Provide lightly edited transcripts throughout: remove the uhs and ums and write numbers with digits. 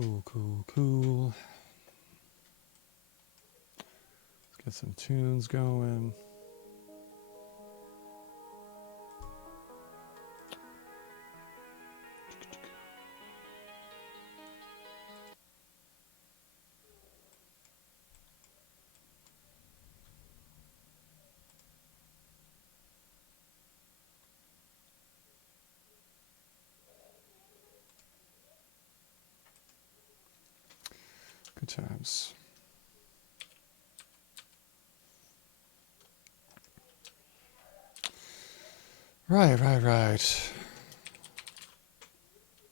Cool, cool, cool. Let's get some tunes going. Good times. Right.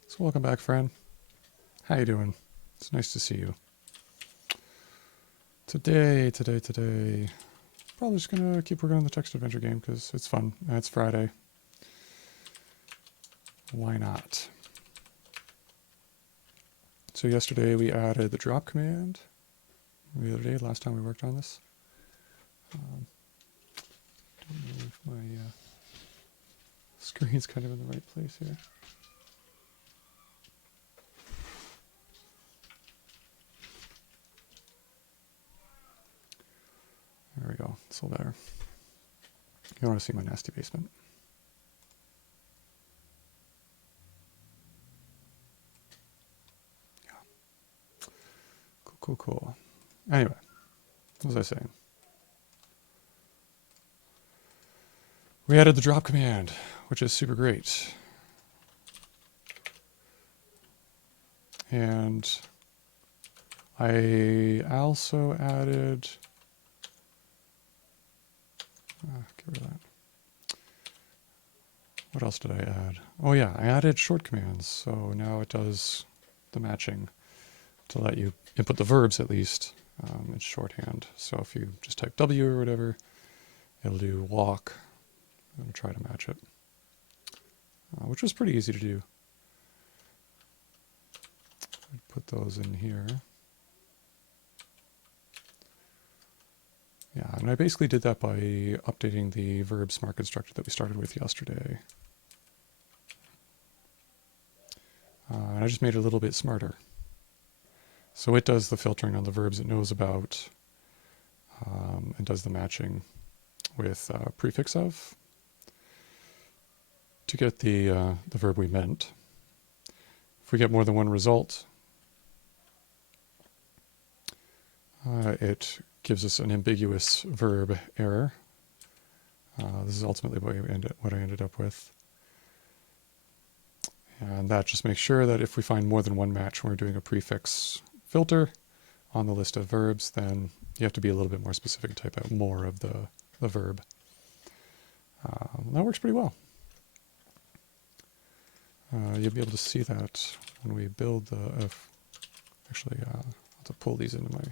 So welcome back, friend. How you doing? It's nice to see you. Today, probably just gonna keep working on the text adventure game because it's fun. It's Friday. Why not? So yesterday we added the drop command. The other day, last time we worked on this. Don't know if my screen's kind of in the right place here. There we go. It's a little better. You want to see my nasty basement. Yeah. Cool. Anyway, what was I saying? We added the drop command, which is super great. And I also added... get rid of that. What else did I add? Oh yeah, I added short commands. So now it does the matching to let you input the verbs at least in shorthand. So if you just type W or whatever, it'll do walk and try to match it, which was pretty easy to do. I'd put those in here. Yeah, and I basically did that by updating the verb smart constructor that we started with yesterday. And I just made it a little bit smarter. So it does the filtering on the verbs it knows about and does the matching with prefix of to get the verb we meant. If we get more than one result, it gives us an ambiguous verb error. This is ultimately what I ended up with. And that just makes sure that if we find more than one match when we're doing a prefix filter on the list of verbs, then you have to be a little bit more specific and type out more of the verb. That works pretty well. You'll be able to see that when we build the... actually, I'll have to pull these into my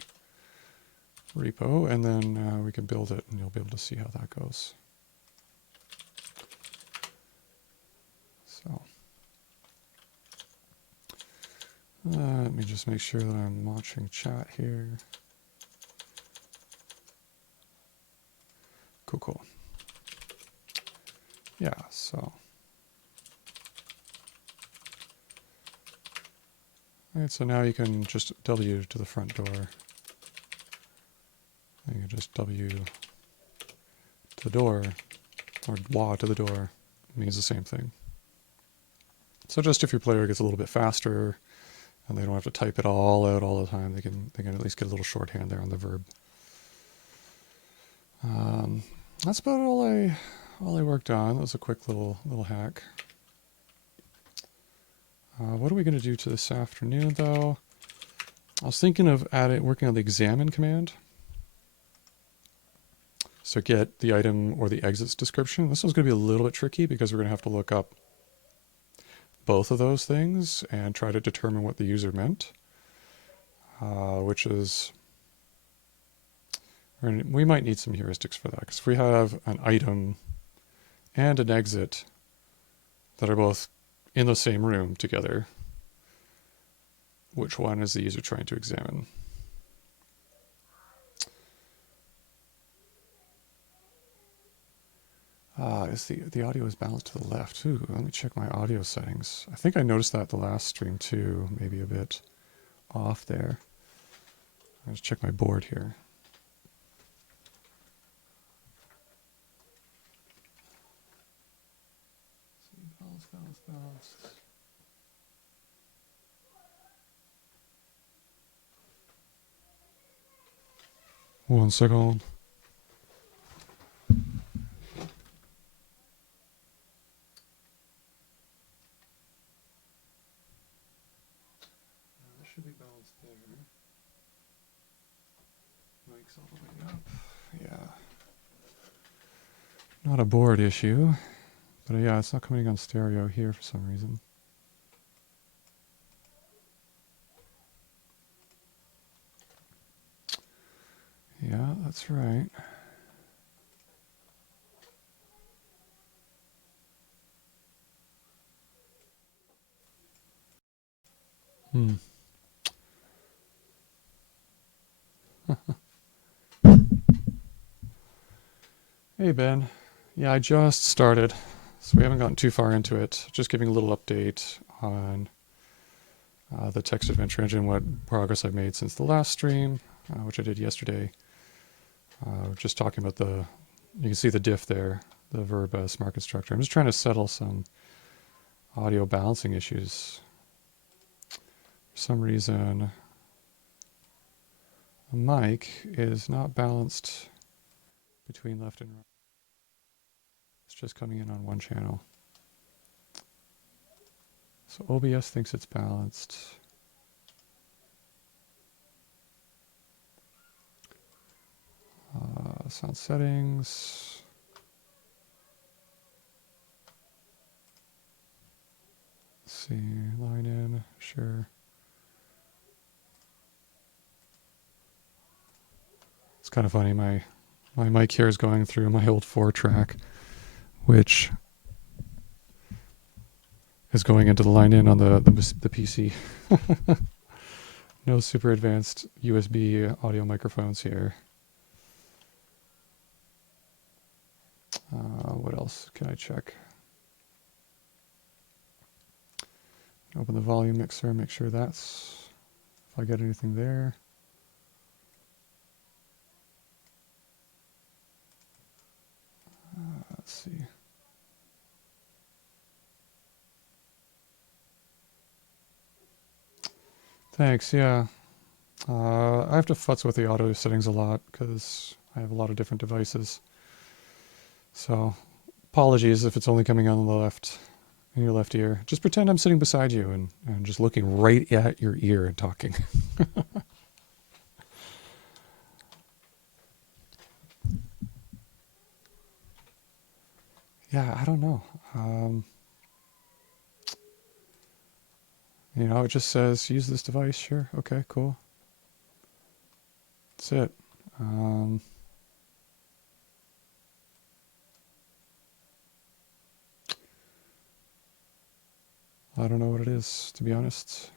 repo, and then we can build it, and you'll be able to see how that goes. So, let me just make sure that I'm watching chat here. Cool. Yeah, so. Alright, so now you can just W to the front door. You can just W to the door, or WA to the door. It means the same thing. So just if your player gets a little bit faster, and they don't have to type it all out all the time, they can at least get a little shorthand there on the verb. That's about all I worked on. That was a quick little hack. What are we going to do to this afternoon, though? I was thinking of working on the examine command. So get the item or the exits description. This one's going to be a little bit tricky because we're going to have to look up both of those things and try to determine what the user meant, which is... we might need some heuristics for that, because if we have an item and an exit that are both in the same room together, which one is the user trying to examine? The audio is balanced to the left. Ooh, let me check my audio settings. I think I noticed that the last stream too, maybe a bit. off there. Let's check my board here. Balance, balance, balance. One second. That should be balanced there. Mike's all the way up. Yeah. Not a board issue. But yeah, it's not coming on stereo here for some reason. Yeah, that's right. Hmm. Hey, Ben. Yeah, I just started, so we haven't gotten too far into it. Just giving a little update on the text adventure engine, what progress I've made since the last stream, which I did yesterday. Just talking about you can see the diff there, the verb smart constructor. I'm just trying to settle some audio balancing issues. For some reason, the mic is not balanced between left and right. It's just coming in on one channel. So OBS thinks it's balanced. Sound settings. Let's see, line in, sure. It's kind of funny, my mic here is going through my old 4-track, which is going into the line in on the PC. No super advanced USB audio microphones here. What else can I check? Open the volume mixer, make sure that's, if I get anything there. Let's see. Thanks, yeah. I have to futz with the audio settings a lot because I have a lot of different devices. So apologies if it's only coming on the left, in your left ear. Just pretend I'm sitting beside you and just looking right at your ear and talking. Yeah, I don't know. You know, it just says use this device. Sure. Okay, cool. That's it. I don't know what it is, to be honest.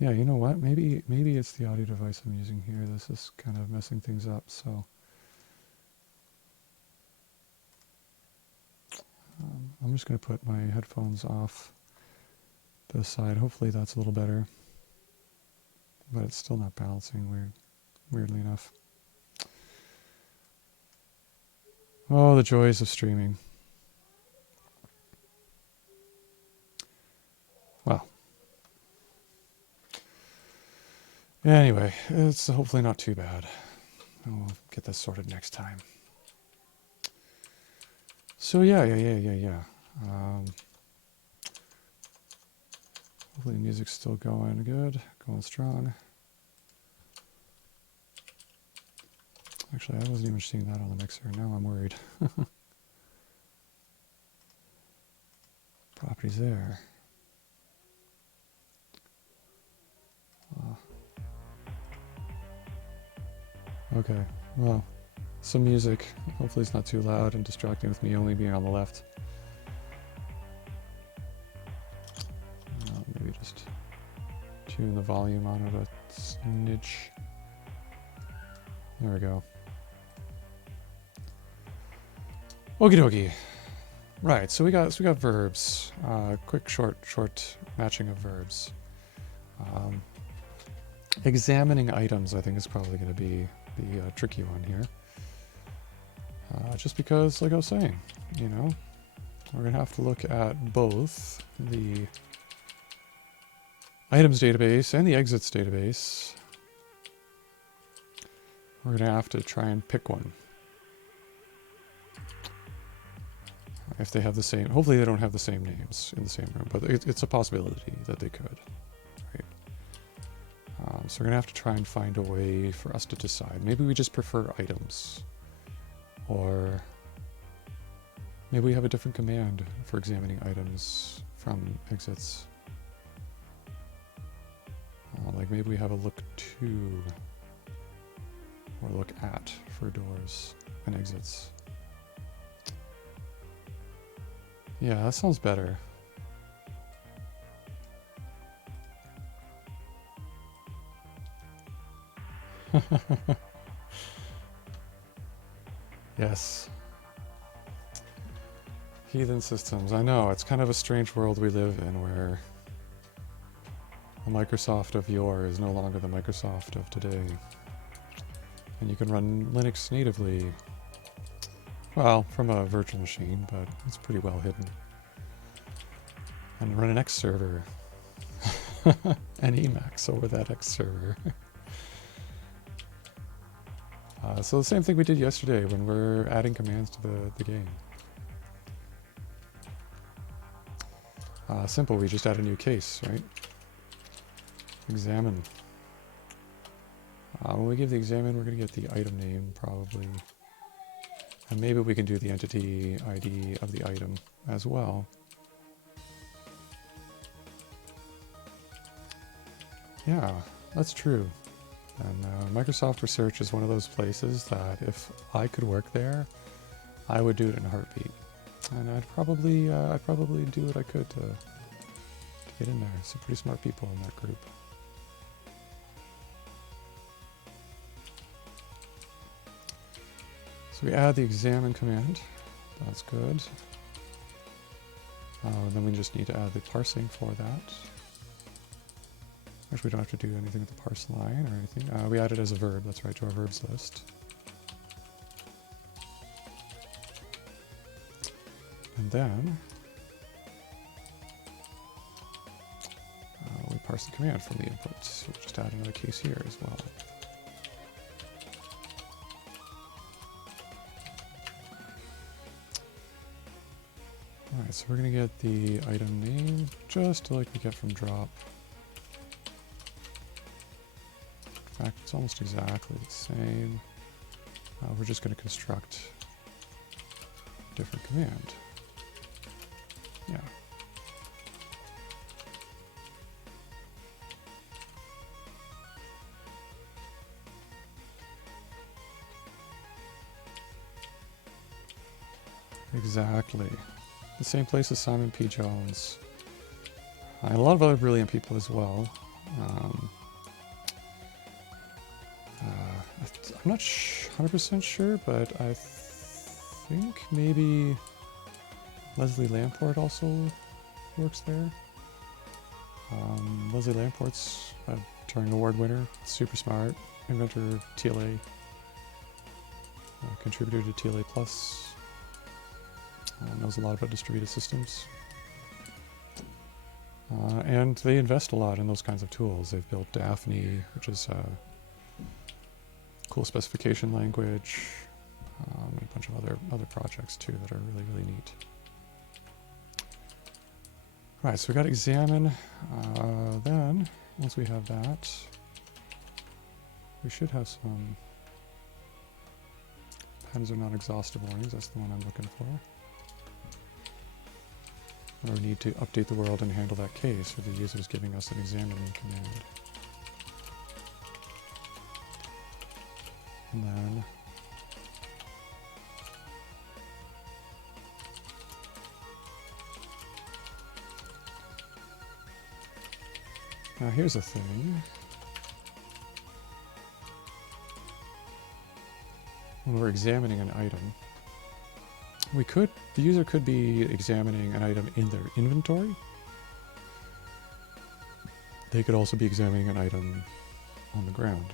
Yeah, you know what? Maybe it's the audio device I'm using here. This is kind of messing things up. So I'm just going to put my headphones off to the side. Hopefully that's a little better. But it's still not balancing, weirdly enough. Oh, the joys of streaming. Well. Anyway, it's hopefully not too bad. We'll get this sorted next time. So yeah. Hopefully the music's still going good, going strong. Actually, I wasn't even seeing that on the mixer. Now I'm worried. Properties there. Okay, well, some music. Hopefully it's not too loud and distracting with me only being on the left. Maybe just tune the volume on it a smidge. There we go. Okie dokie. Right, so we got verbs. Quick, short matching of verbs. Examining items, I think, is probably going to be the tricky one here. Just because, like I was saying, you know, we're going to have to look at both the items database and the exits database. We're going to have to try and pick one. If they have the same, hopefully they don't have the same names in the same room, but it's a possibility that they could, right? So we're gonna have to try and find a way for us to decide. Maybe we just prefer items, or maybe we have a different command for examining items from exits. Like maybe we have a look to or look at for doors and exits. Yeah, that sounds better. Yes. Heathen systems. I know, it's kind of a strange world we live in where the Microsoft of yore is no longer the Microsoft of today. And you can run Linux natively. Well, from a virtual machine, but it's pretty well hidden. And run an X server. And Emacs over that X server. So the same thing we did yesterday when we're adding commands to the game. Simple, we just add a new case, right? Examine. When we give the examine, we're going to get the item name, probably. And maybe we can do the entity ID of the item as well. Yeah, that's true. And Microsoft Research is one of those places that if I could work there, I would do it in a heartbeat. And I'd probably do what I could to get in there. Some pretty smart people in that group. So we add the examine command. That's good. Then we just need to add the parsing for that. Actually, we don't have to do anything with the parse line or anything. We add it as a verb, that's right, to our verbs list. And then we parse the command from the input. So we'll just add another case here as well. Alright, so we're going to get the item name just like we get from drop. In fact, it's almost exactly the same. We're just going to construct a different command. Yeah. Exactly. The same place as Simon P. Jones. And a lot of other brilliant people as well. I'm not 100% sure, but I think maybe Leslie Lamport also works there. Leslie Lamport's a Turing Award winner, super smart, inventor of TLA, contributor to TLA Plus, knows a lot about distributed systems. And they invest a lot in those kinds of tools. They've built Daphne, which is a cool specification language, and a bunch of other projects too that are really, really neat. Right, so we got examine. Then, once we have that, we should have some patterns are non-exhaustive warnings. That's the one I'm looking for. Or we need to update the world and handle that case, where the user is giving us an examining command. And then now here's a thing. When we're examining an item, the user could be examining an item in their inventory. They could also be examining an item on the ground.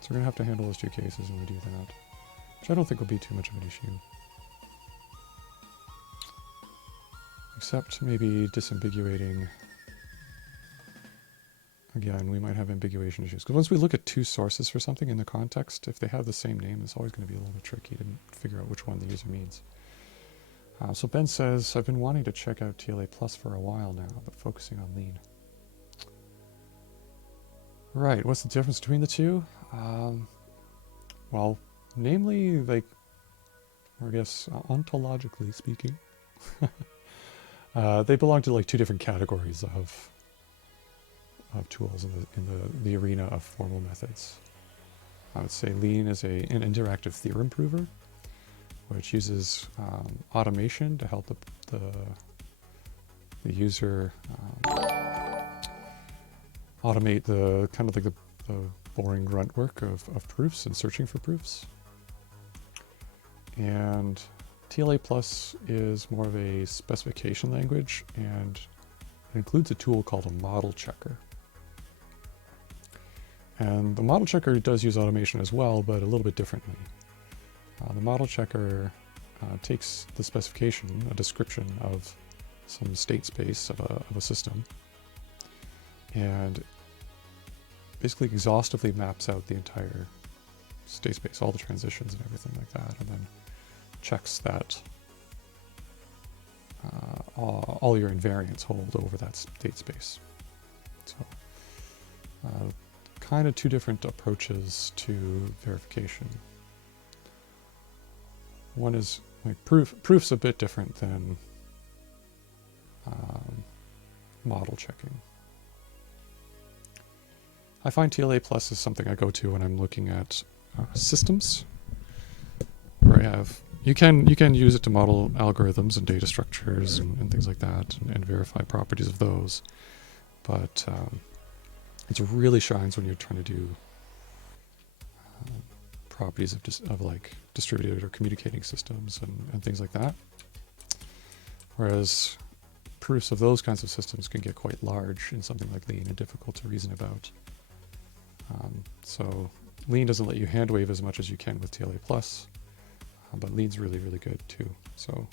So we're going to have to handle those two cases when we do that, which I don't think will be too much of an issue. Except maybe disambiguating. Again, we might have ambiguation issues. Because once we look at two sources for something in the context, if they have the same name, it's always going to be a little bit tricky to figure out which one the user means. So Ben says, I've been wanting to check out TLA Plus for a while now, but focusing on lean. Right, what's the difference between the two? Well, namely, like, or I guess ontologically speaking, they belong to like two different categories of tools in the arena of formal methods. I would say lean is an interactive theorem prover, which uses automation to help the user automate the kind of like the boring grunt work of proofs and searching for proofs. And TLA Plus is more of a specification language, and it includes a tool called a model checker. And the model checker does use automation as well, but a little bit differently. The model checker takes the specification, a description of some state space of a system, and basically exhaustively maps out the entire state space, all the transitions and everything like that, and then checks that all your invariants hold over that state space. So kind of two different approaches to verification. One is like proof's a bit different than model checking. I find TLA Plus is something I go to when I'm looking at systems, where I have you can use it to model algorithms and data structures and things like that, and verify properties of those. But it really shines when you're trying to do properties of like distributed or communicating systems and things like that. Whereas proofs of those kinds of systems can get quite large in something like lean and difficult to reason about. So lean doesn't let you hand wave as much as you can with TLA Plus, but lean's really, really good too. So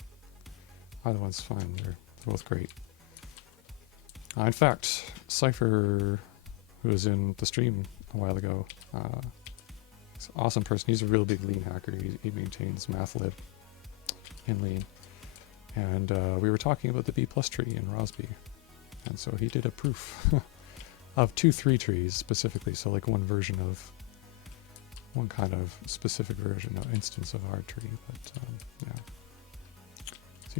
either one's fine. They're both great. In fact, Cypher, who was in the stream a while ago, he's an awesome person. He's a real big lean hacker. He maintains MathLib in lean. And we were talking about the B+ tree in Rosby. And so he did a proof of 2-3 trees specifically. So like one kind of specific version, instance of our tree. But yeah.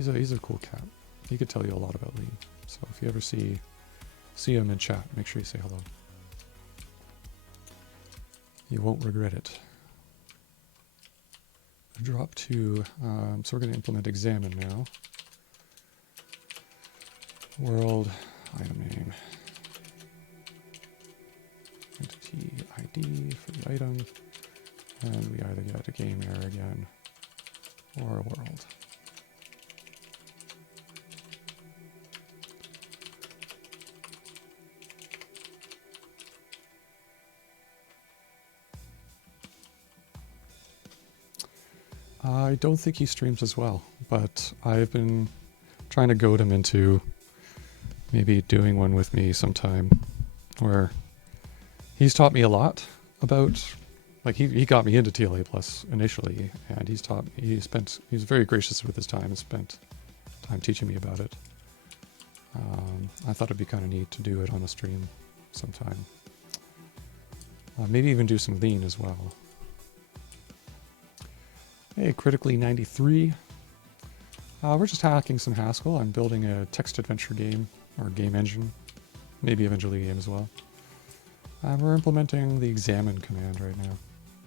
So he's a cool cat. He could tell you a lot about lean. So if you ever see him in chat, make sure you say hello. You won't regret it. Drop to, so we're going to implement examine now. World item name. Entity ID for the item. And we either get a game error again or a world. I don't think he streams as well, but I've been trying to goad him into maybe doing one with me sometime, where he's taught me a lot about, like he got me into TLA Plus initially, and he's very gracious with his time and spent time teaching me about it. I thought it'd be kind of neat to do it on a stream sometime. Maybe even do some lean as well. Hey, Critically 93. We're just hacking some Haskell. I'm building a text adventure game, or game engine, maybe eventually a game as well. We're implementing the examine command right now,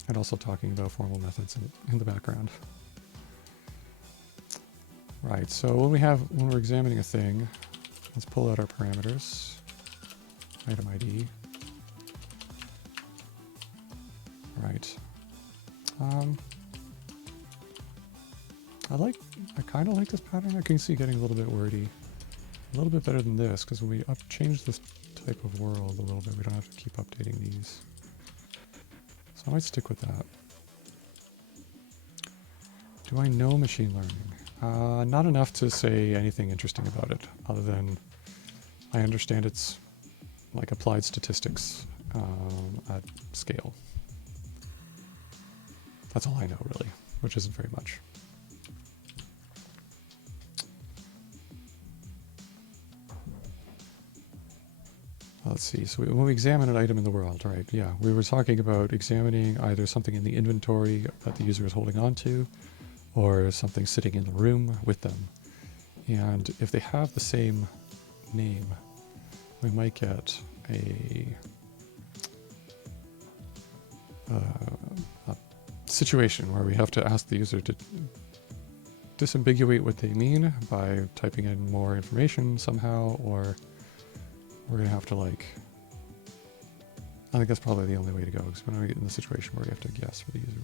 and also talking about formal methods in the background. Right, so when we're examining a thing, let's pull out our parameters. Item ID. Right. I kind of like this pattern. I can see getting a little bit wordy. A little bit better than this, because when we change this type of world a little bit, we don't have to keep updating these. So I might stick with that. Do I know machine learning? Not enough to say anything interesting about it, other than I understand it's like applied statistics at scale. That's all I know, really, which isn't very much. Let's see, so when we examine an item in the world, right, yeah, we were talking about examining either something in the inventory that the user is holding on to, or something sitting in the room with them. And if they have the same name, we might get a situation where we have to ask the user to disambiguate what they mean by typing in more information somehow, or we're going to have to, like, I think that's probably the only way to go, because we're going to get in the situation where we have to guess for the user.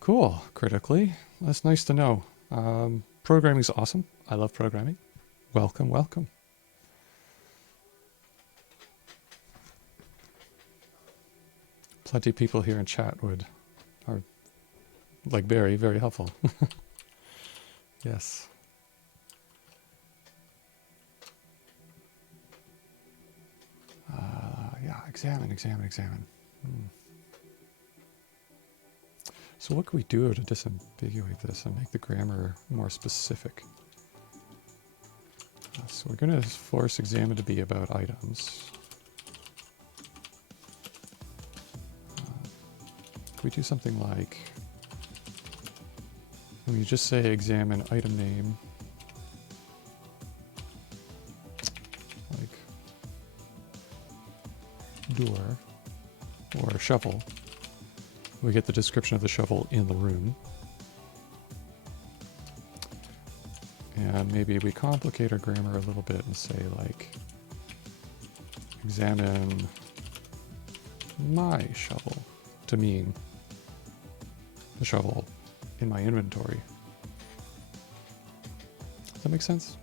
Cool, critically. That's nice to know. Programming is awesome. I love programming. Welcome, welcome. Plenty of people here in chat are like very, very helpful. Yes. Yeah, examine. So what can we do to disambiguate this and make the grammar more specific? So we're going to force examine to be about items. Can we do something like, when we just say examine item name, like door or shovel, we get the description of the shovel in the room. And maybe we complicate our grammar a little bit and say, like, examine my shovel to mean the shovel in my inventory. Does that make sense?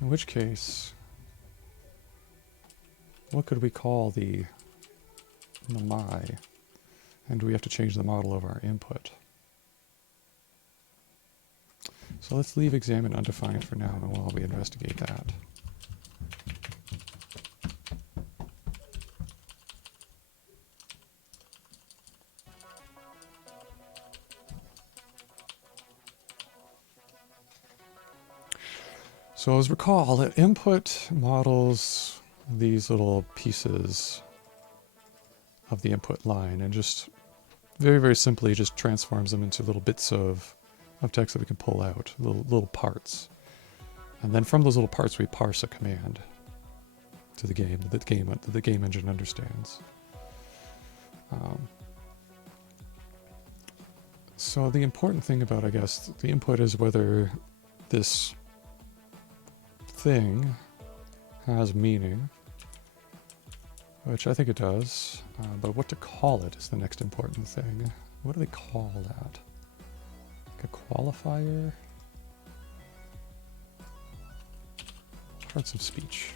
In which case, what could we call the my? And do we have to change the model of our input? So let's leave examine undefined for now, and while we investigate that. So as recall, that input models these little pieces of the input line and just very, very simply just transforms them into little bits of text that we can pull out, little parts. And then from those little parts we parse a command to the game that the game engine understands. So the important thing about, I guess, the input is whether this thing has meaning, which I think it does, but what to call it is the next important thing. What do they call that? Like a qualifier? Parts of speech.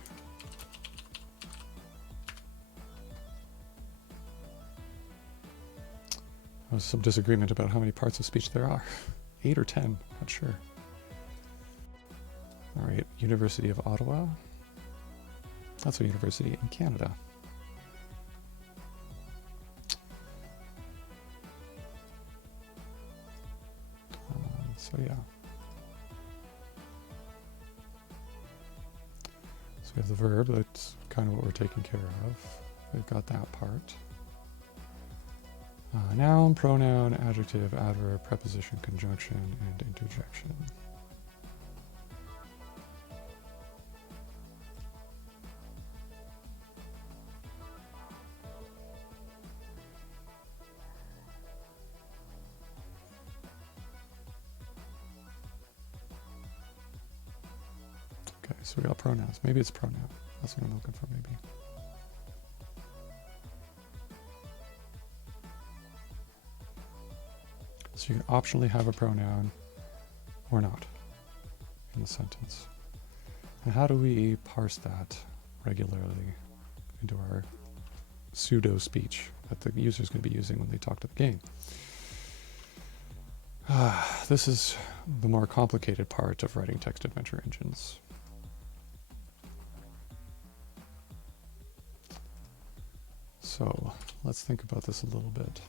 There's some disagreement about how many parts of speech there are. 8 or 10, not sure. All right, University of Ottawa. That's a university in Canada. So yeah. So we have the verb, that's kind of what we're taking care of. We've got that part. Noun, pronoun, adjective, adverb, preposition, conjunction, and interjection. Okay, so we got pronouns. Maybe it's pronoun. That's what I'm looking for, maybe. So you can optionally have a pronoun or not in the sentence. And how do we parse that regularly into our pseudo speech that the user is going to be using when they talk to the game? This is the more complicated part of writing text adventure engines. So let's think about this a little bit.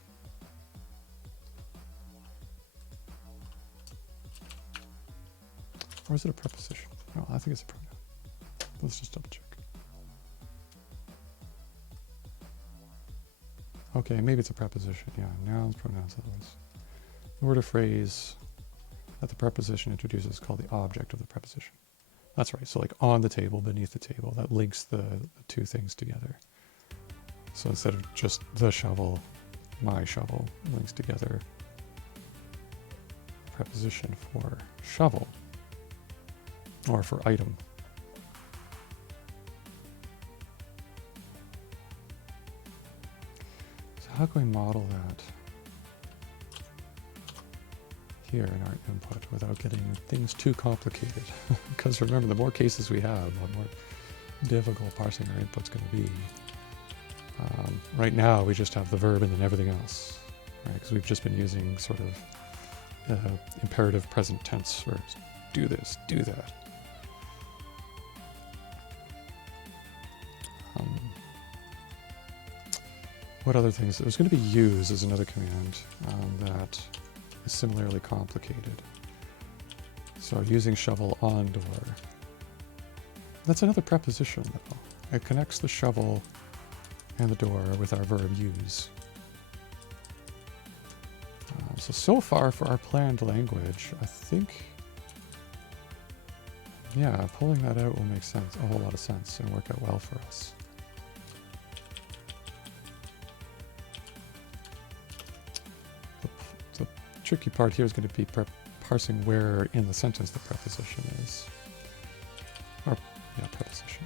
Or is it a preposition? No, I think it's a pronoun. Let's just double check. Okay, maybe it's a preposition. Yeah, nouns, pronouns, otherwise. The word or phrase that the preposition introduces is called the object of the preposition. That's right. So like on the table, beneath the table, that links the two things together. So instead of just the shovel, my shovel links together a preposition for shovel or for item. So how can we model that here in our input without getting things too complicated? Because remember, the more cases we have, the more difficult parsing our input's going to be. Right now, we just have the verb and then everything else, right? Because we've just been using sort of imperative present tense verbs. Do this, do that. What other things? There's going to be use as another command that is similarly complicated. So using shovel on door. That's another preposition, though. It connects the shovel and the door with our verb use. So far for our planned language, I think, yeah, pulling that out will make sense, a whole lot of sense, and work out well for us. The tricky part here is going to be parsing where in the sentence the preposition is. Or, yeah, preposition.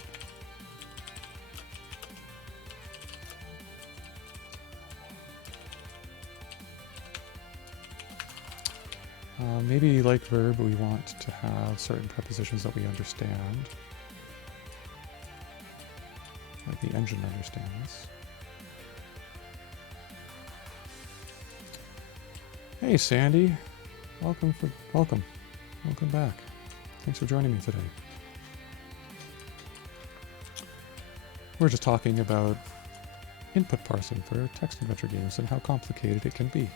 Maybe like verb, we want to have certain prepositions that we understand. Like the engine understands. Hey Sandy, welcome back. Thanks for joining me today. We're just talking about input parsing for text adventure games and how complicated it can be.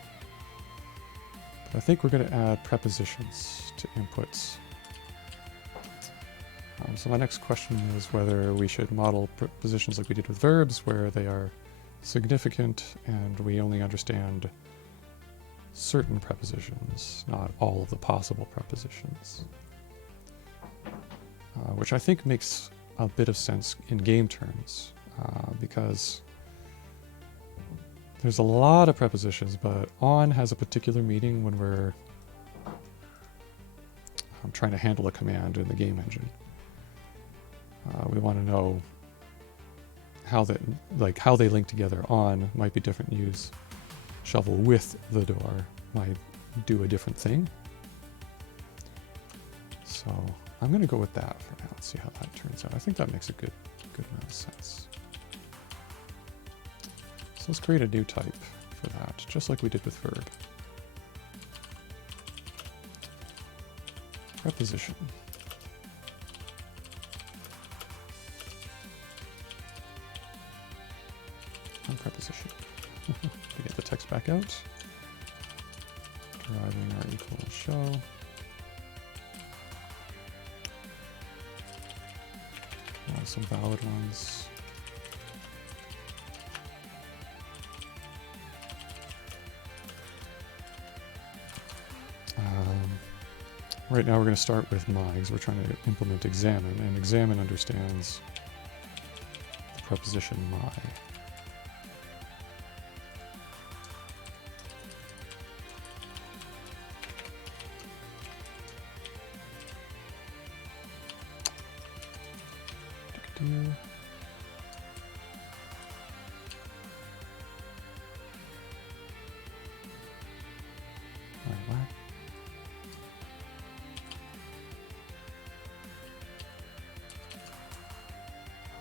But I think we're going to add prepositions to inputs. So my next question is whether we should model prepositions like we did with verbs, where they are significant and we only understand certain prepositions, not all of the possible prepositions. Which I think makes a bit of sense in game terms, because there's a lot of prepositions, but on has a particular meaning when we're trying to handle a command in the game engine. We want to know how they link together. On might be different. Use shovel with the door might do a different thing. So I'm going to go with that for now. Let's see how that turns out. I think that makes a good amount of sense. So let's create a new type for that, just like we did with verb. Preposition. And preposition. We get the text back out. Deriving our equal show. Some valid ones. Right now we're going to start with my, because we're trying to implement examine, and examine understands the preposition my. Alright, what?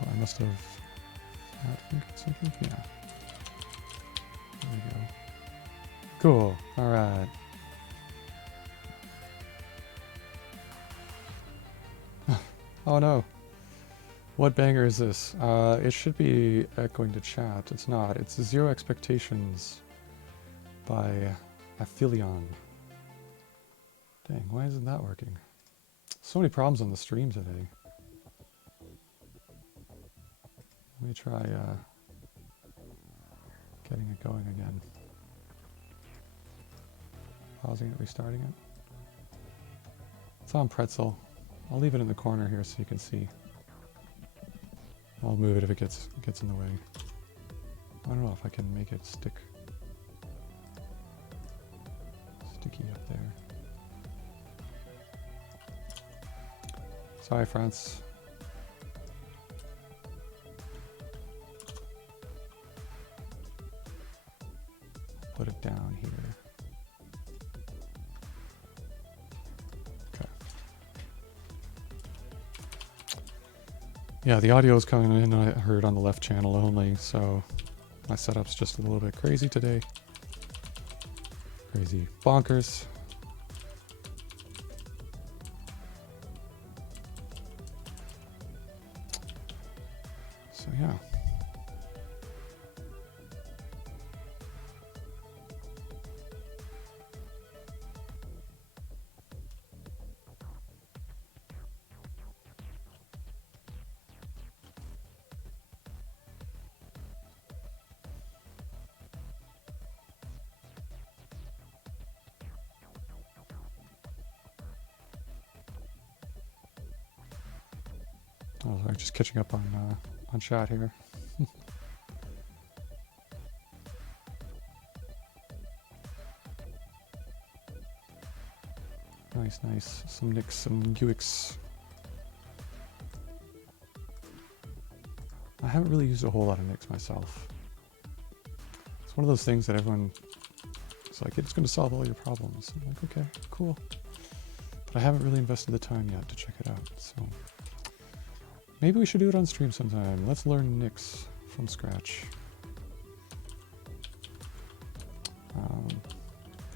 Oh, I must have not fingered something? Yeah. There we go. Cool. Alright. Oh no. What banger is this? It should be echoing to chat. It's not. It's Zero Expectations by Aphelion. Dang, why isn't that working? So many problems on the stream today. Let me try getting it going again. Pausing it, restarting it. It's on pretzel. I'll leave it in the corner here so you can see. I'll move it if it gets in the way. I don't know if I can make it sticky up there. Sorry, France. Put it down here. Okay. Yeah, the audio is coming in, I heard on the left channel only, so my setup's just a little bit crazy today. Crazy bonkers. So yeah. Oh, I'm just catching up on chat here. Nice, nice. Some nicks, some UX. I haven't really used a whole lot of nicks myself. It's one of those things that everyone is like, it's going to solve all your problems. I'm like, okay, cool. But I haven't really invested the time yet to check it out, so... Maybe we should do it on stream sometime. Let's learn nicks from scratch.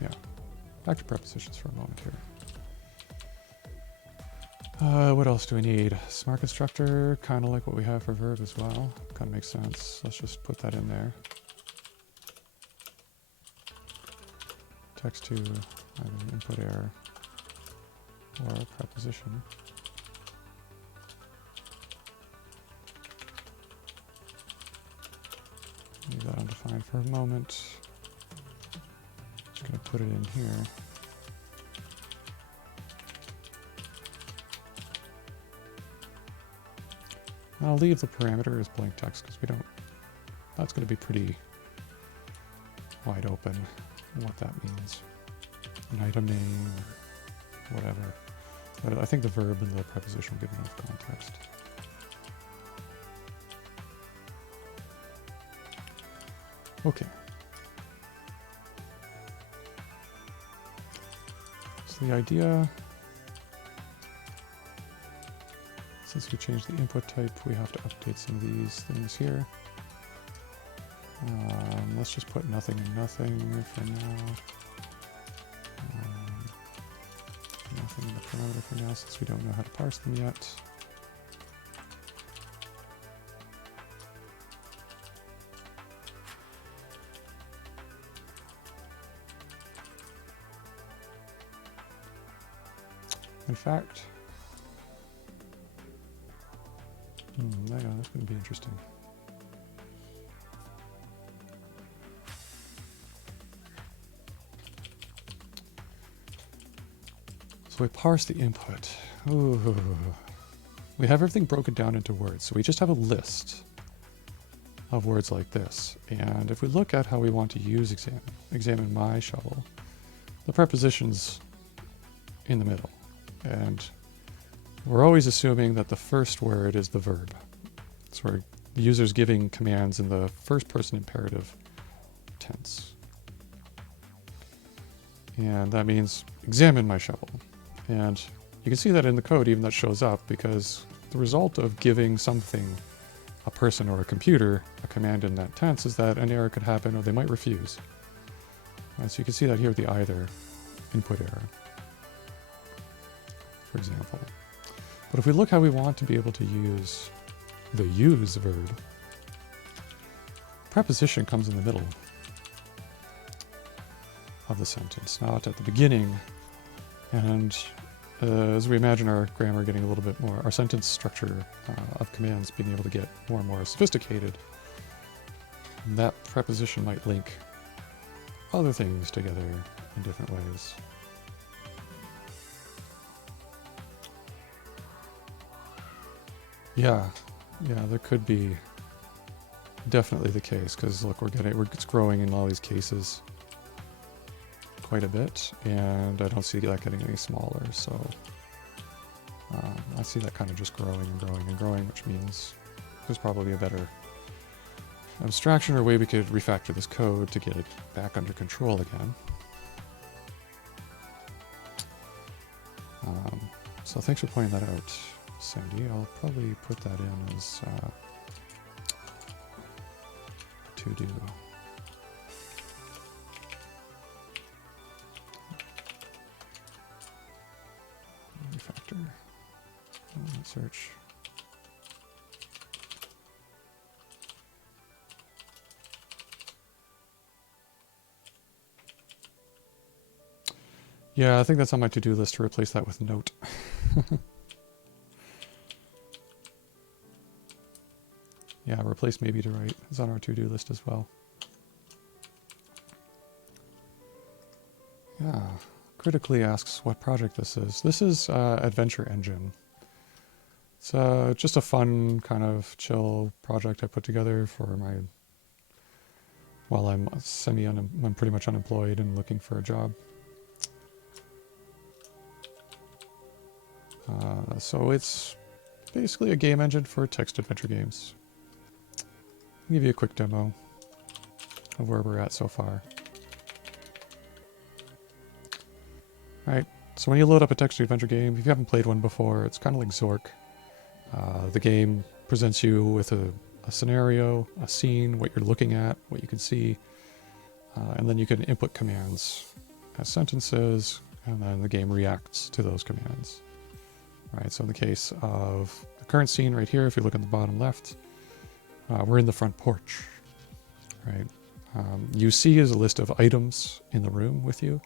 Yeah. Back to prepositions for a moment here. What else do we need? Smart constructor, kind of like what we have for verb as well. Kind of makes sense. Let's just put that in there. Text to either input error or a preposition. Leave that undefined for a moment. Just going to put it in here. I'll leave the parameter as blank text because we don't, that's going to be pretty wide open what that means. An item name or whatever. But I think the verb and the preposition will give enough context. Okay. So the idea, since we changed the input type, we have to update some of these things here. Let's just put nothing and nothing for now. Nothing in the parameter for now, since we don't know how to parse them yet. In fact, yeah, that's going to be interesting. So we parse the input. Ooh. We have everything broken down into words. So we just have a list of words like this. And if we look at how we want to use examine my shovel, the preposition's in the middle. And we're always assuming that the first word is the verb. So where the user's giving commands in the first person imperative tense. And that means examine my shovel. And you can see that in the code, even that shows up, because the result of giving something, a person or a computer, a command in that tense is that an error could happen or they might refuse. So you can see that here with the either input error, for example. But if we look how we want to be able to use the use verb, preposition comes in the middle of the sentence, not at the beginning. And as we imagine our grammar getting a little bit more, our sentence structure of commands being able to get more and more sophisticated, that preposition might link other things together in different ways. Yeah, there could be definitely the case, because look, it's growing in all these cases quite a bit, and I don't see that getting any smaller, so I see that kind of just growing and growing and growing, which means there's probably a better abstraction or way we could refactor this code to get it back under control again. So thanks for pointing that out, Sandy. I'll probably put that in as to-do. Refactor. Search. Yeah, I think that's on my to-do list to replace that with note. Yeah, replace maybe to write is on our to-do list as well. Yeah, critically asks what project this is. This is Adventure Engine. It's just a fun kind of chill project I put together for my, while I'm I'm pretty much unemployed and looking for a job. So it's basically a game engine for text adventure games. I'll give you a quick demo of where we're at so far. Alright, so when you load up a text adventure game, if you haven't played one before, it's kind of like Zork. The game presents you with a scenario, a scene, what you're looking at, what you can see, and then you can input commands as sentences, and then the game reacts to those commands. Right, so in the case of the current scene right here, if you look at the bottom left, we're in the front porch, right? You see is a list of items in the room with you,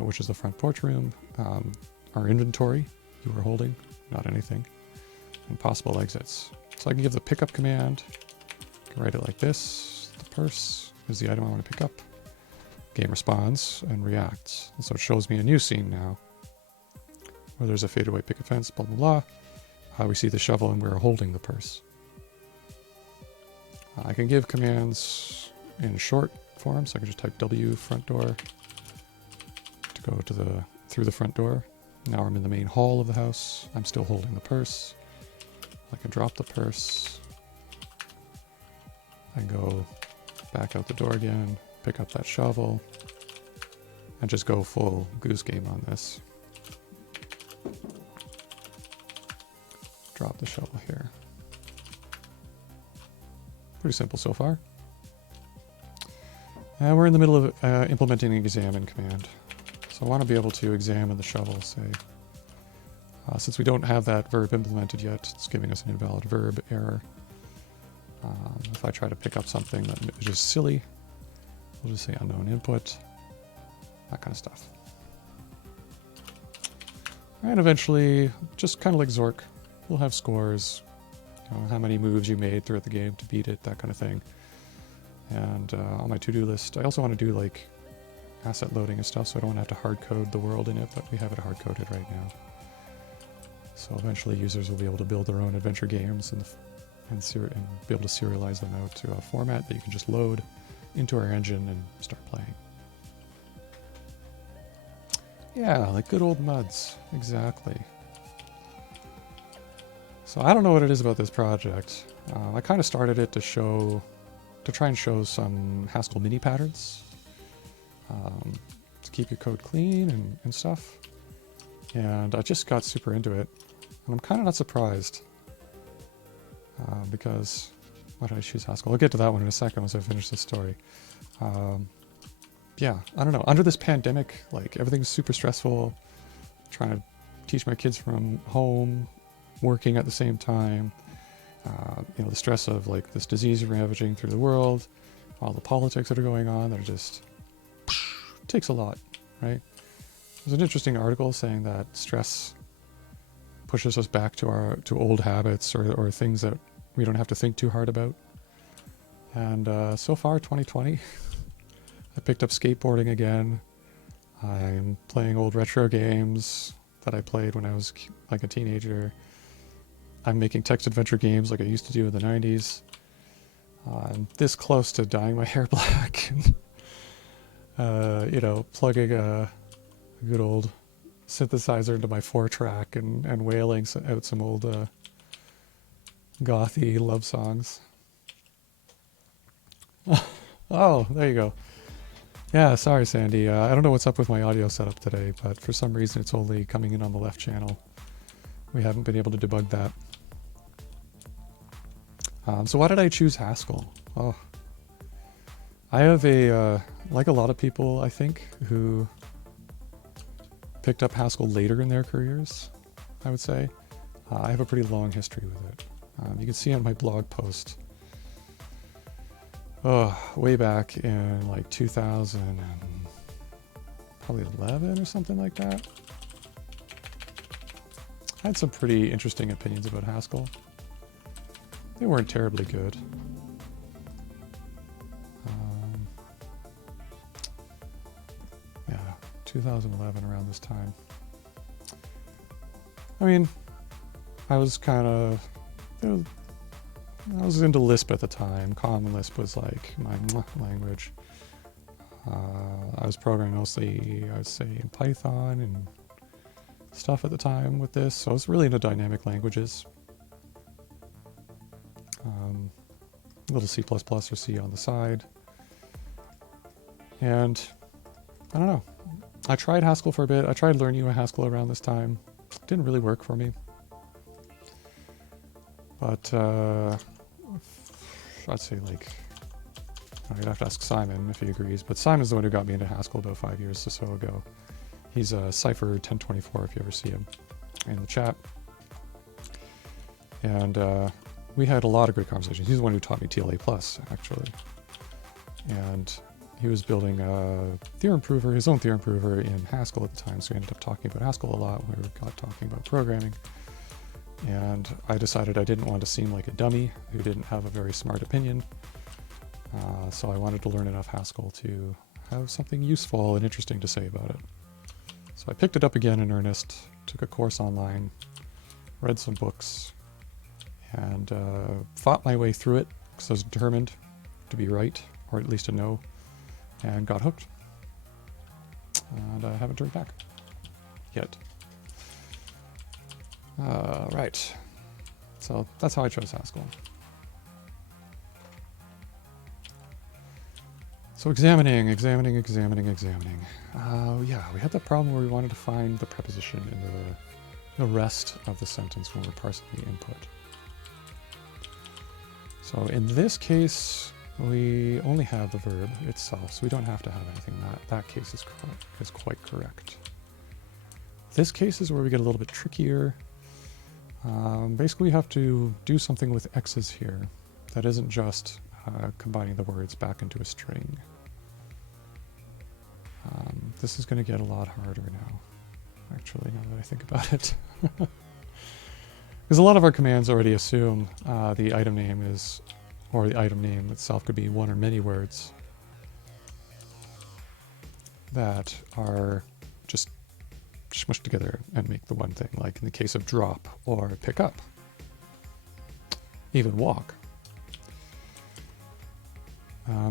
which is the front porch room. Our inventory you are holding, not anything, and possible exits. So I can give the pickup command, I can write it like this. The purse is the item I want to pick up. Game responds and reacts. And so it shows me a new scene now, where there's a fadeaway picket fence, blah, blah, blah. We see the shovel and we're holding the purse. I can give commands in short form, so I can just type W front door to go to through the front door. Now I'm in the main hall of the house. I'm still holding the purse. I can drop the purse. I go back out the door again, pick up that shovel, and just go full goose game on this. Drop the shovel here. Pretty simple so far. And we're in the middle of implementing an examine command. So I want to be able to examine the shovel, say. Since we don't have that verb implemented yet, it's giving us an invalid verb error. If I try to pick up something that is just silly, we'll just say unknown input, that kind of stuff. And eventually, just kind of like Zork, we'll have scores, how many moves you made throughout the game to beat it, that kind of thing. And on my to-do list, I also want to do like asset loading and stuff, so I don't want to have to hard code the world in it, but we have it hard coded right now. So eventually users will be able to build their own adventure games and be able to serialize them out to a format that you can just load into our engine and start playing. Yeah, like good old MUDs, exactly. So I don't know what it is about this project. I kind of started it to try and show some Haskell mini patterns, to keep your code clean and stuff. And I just got super into it. And I'm kind of not surprised, because why did I choose Haskell? I'll get to that one in a second once I finish this story. Yeah, I don't know. Under this pandemic, like everything's super stressful. Trying to teach my kids from home, working at the same time. You know, the stress of like this disease ravaging through the world, all the politics that are going on, they're just takes a lot, right? There's an interesting article saying that stress pushes us back to old habits or things that we don't have to think too hard about. And so far, 2020, I picked up skateboarding again. I'm playing old retro games that I played when I was like a teenager. I'm making text adventure games like I used to do in the 90s. I'm this close to dyeing my hair black. You know, plugging a good old synthesizer into my 4-track and wailing out some old gothy love songs. Oh, there you go. Yeah, sorry, Sandy. I don't know what's up with my audio setup today, but for some reason it's only coming in on the left channel. We haven't been able to debug that. So why did I choose Haskell? Oh, I have like a lot of people, I think, who picked up Haskell later in their careers, I would say. I have a pretty long history with it. You can see on my blog post, way back in like 2000 and probably 11 or something like that. I had some pretty interesting opinions about Haskell. They weren't terribly good. Yeah, 2011, around this time. I mean, I was kind of, I was into Lisp at the time. Common Lisp was like my language. I was programming mostly, I would say, in Python and stuff at the time with this, so I was really into dynamic languages. A little C++ or C on the side. And I don't know. I tried Haskell for a bit. I tried learning Haskell around this time. It didn't really work for me. But I'd say like, I'd have to ask Simon if he agrees, but Simon's the one who got me into Haskell about 5 years or so ago. He's Cypher 1024 if you ever see him in the chat. And we had a lot of great conversations. He's the one who taught me TLA Plus, actually. And he was building a theorem prover, his own theorem prover in Haskell at the time, so we ended up talking about Haskell a lot when we got talking about programming. And I decided I didn't want to seem like a dummy who didn't have a very smart opinion. So I wanted to learn enough Haskell to have something useful and interesting to say about it. So I picked it up again in earnest, took a course online, read some books, and fought my way through it because I was determined to be right, or at least to know, and got hooked. And I haven't turned back yet. Right. So that's how I chose Haskell. So examining. Yeah, we had the problem where we wanted to find the preposition in the rest of the sentence when we're parsing the input. So in this case, we only have the verb itself, so we don't have to have anything. That case is correct, is quite correct. This case is where we get a little bit trickier. Basically, we have to do something with x's here that isn't just combining the words back into a string. This is going to get a lot harder now, actually, now that I think about it. Because a lot of our commands already assume the item name is, or the item name itself could be one or many words that are just smushed together and make the one thing, like in the case of drop or pick up, even walk.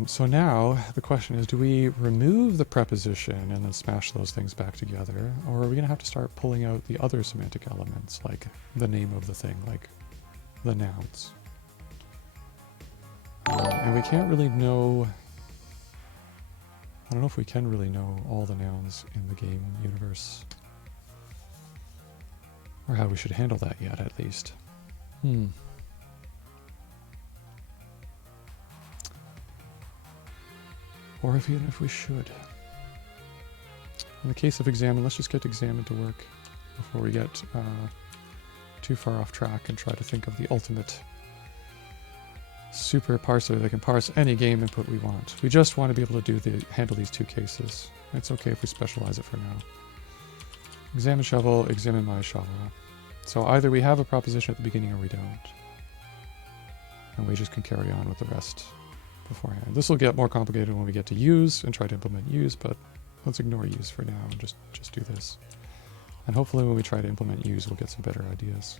So now the question is, do we remove the preposition and then smash those things back together, or are we going to have to start pulling out the other semantic elements, like the name of the thing, like the nouns. And we can't really know... I don't know if we can really know all the nouns in the game universe. Or how we should handle that yet, at least. Or even if we should. In the case of examine, let's just get examine to work before we get too far off track and try to think of the ultimate super parser that can parse any game input we want. We just want to be able to handle these two cases. It's okay if we specialize it for now. Examine shovel, examine my shovel. So either we have a proposition at the beginning or we don't. And we just can carry on with the rest beforehand. This will get more complicated when we get to use and try to implement use, but let's ignore use for now and just do this. And hopefully when we try to implement use, we'll get some better ideas.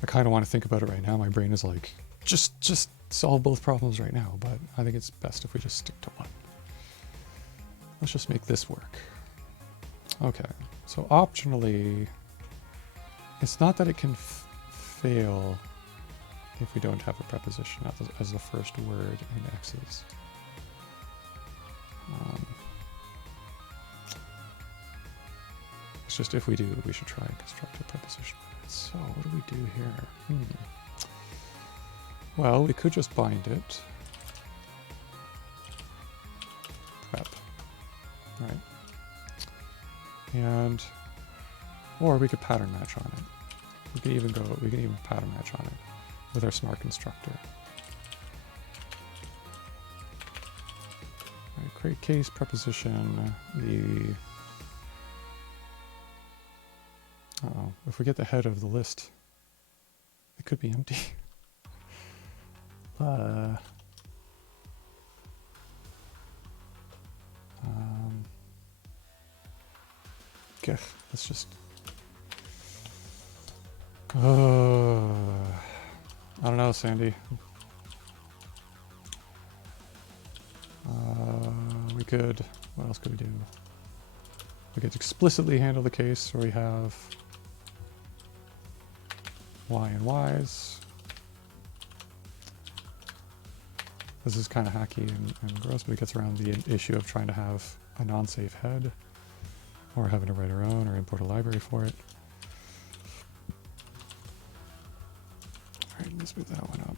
I kind of want to think about it right now. My brain is like, just solve both problems right now, but I think it's best if we just stick to one. Let's just make this work. Okay, so optionally, it's not that it can fail if we don't have a preposition as the first word in X's. It's just if we do, we should try and construct a preposition. So what do we do here? Well, we could just bind it. Prep. Right. And, or we could pattern match on it. We can even pattern match on it with our smart constructor. Right, create case preposition, if we get the head of the list, it could be empty. Okay, let's just... I don't know, Sandy. We could... What else could we do? We could explicitly handle the case where we have y and y's. This is kind of hacky and gross, but it gets around the issue of trying to have a non-safe head, or having to write our own, or import a library for it. Alright, let's move that one up.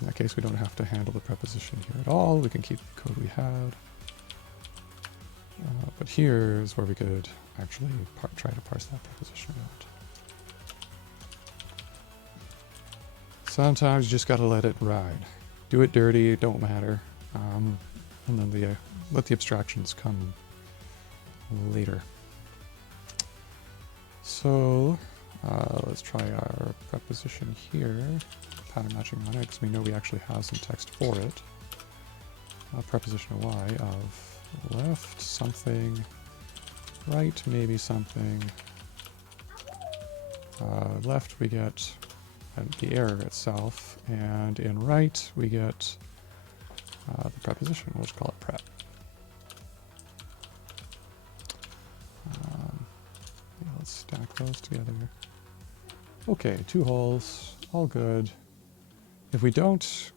In that case, we don't have to handle the preposition here at all. We can keep the code we had. But here is where we could actually try to parse that preposition out. Sometimes you just gotta let it ride. Do it dirty, it don't matter. And then let the abstractions come later. So let's try our preposition here. Pattern matching on it, because we know we actually have some text for it. Preposition of y of left something, right maybe something. Left we get the error itself, and in right we get the preposition. We'll just call it prep. Yeah, let's stack those together. Okay, 2 holes, all good. If we don't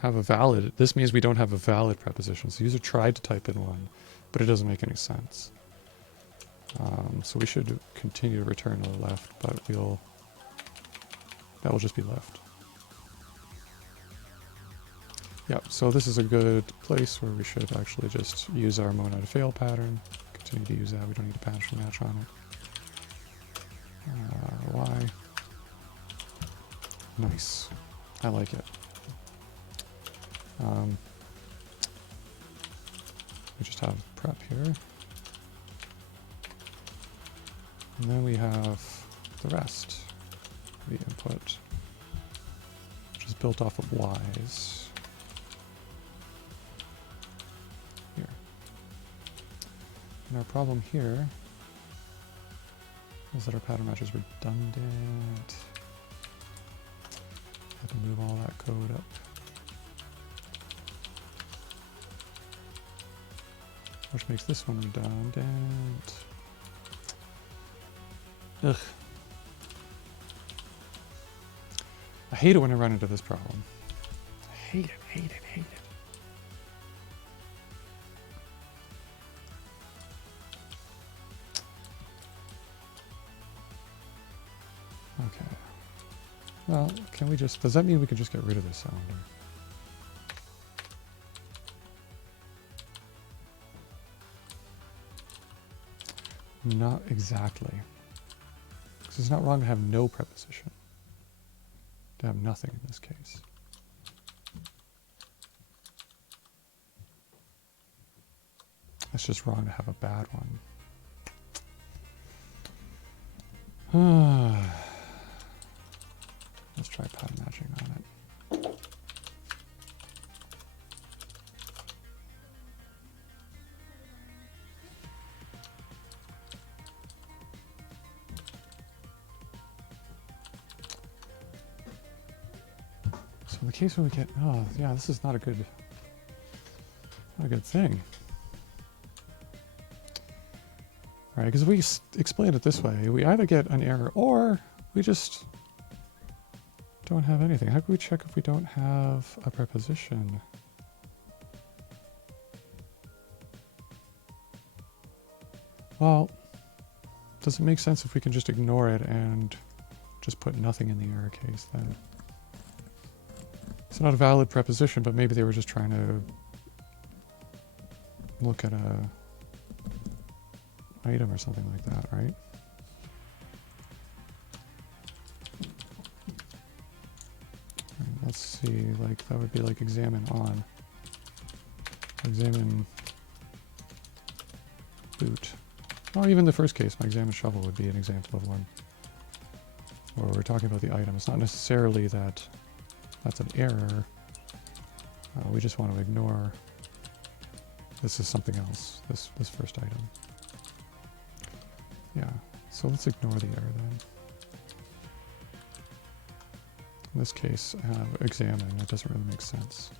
have a valid, this means we don't have a valid preposition. So the user tried to type in one, but it doesn't make any sense. So we should continue to return to the left, but that will just be left. Yep, so this is a good place where we should actually just use our monad fail pattern. Continue to use that, we don't need a pattern match on it. Y. Nice. I like it. We just have prep here. And then we have the rest of the input, which is built off of y's. Here. And our problem here is that our pattern match is redundant. I have to move all that code up. which makes this one redundant. Ugh. I hate it when I run into this problem. I hate it, hate it, hate it. Okay. Well, can we just, does that mean we can just get rid of this cylinder? Not exactly. Because it's not wrong to have no preposition. To have nothing in this case. It's just wrong to have a bad one. Let's try pattern matching on it. So in the case where we get, oh yeah, this is not a good thing. Right, because if we explain it this way, we either get an error or we just don't have anything. How can we check if we don't have a preposition? Well, does it make sense if we can just ignore it and just put nothing in the error case then? It's not a valid preposition, but maybe they were just trying to look at a item or something like that, right? Let's see, like that would be like examine on. Examine boot. Oh, even the first case, my examine shovel would be an example of one. Where we're talking about the item. It's not necessarily that that's an error. We just want to ignore this is something else, this first item. Yeah, so let's ignore the error then. In this case, examine, that doesn't really make sense.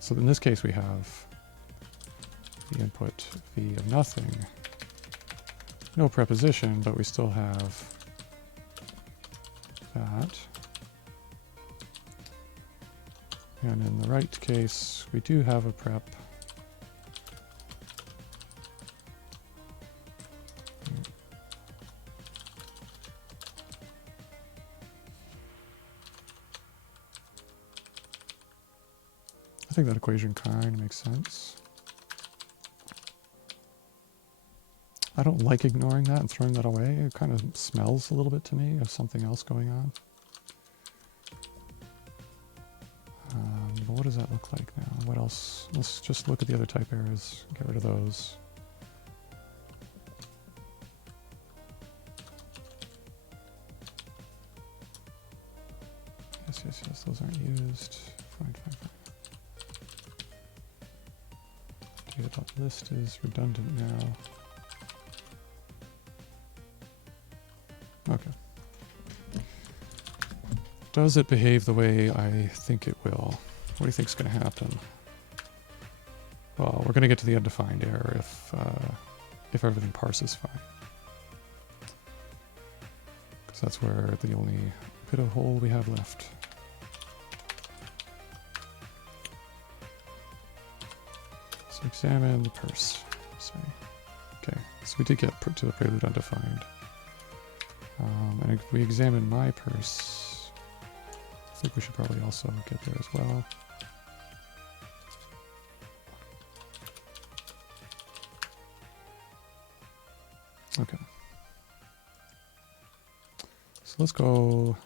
So in this case we have the input v of nothing, no preposition, but we still have that. And in the right case, we do have a prep. I think that equation kind of makes sense. I don't like ignoring that and throwing that away. It kind of smells a little bit to me of something else going on. But what does that look like now? What else? Let's just look at the other type errors. Get rid of those. Yes, those aren't used. Fine. Data.list is redundant now. Okay. Does it behave the way I think it will? What do you think is going to happen? Well, we're going to get to the undefined error if everything parses fine. Because that's where the only bit of hole we have left. So examine the purse. Sorry. Okay, so we did get to the prelude undefined. And if we examine my purse, I think we should probably also get there as well. Okay. So let's go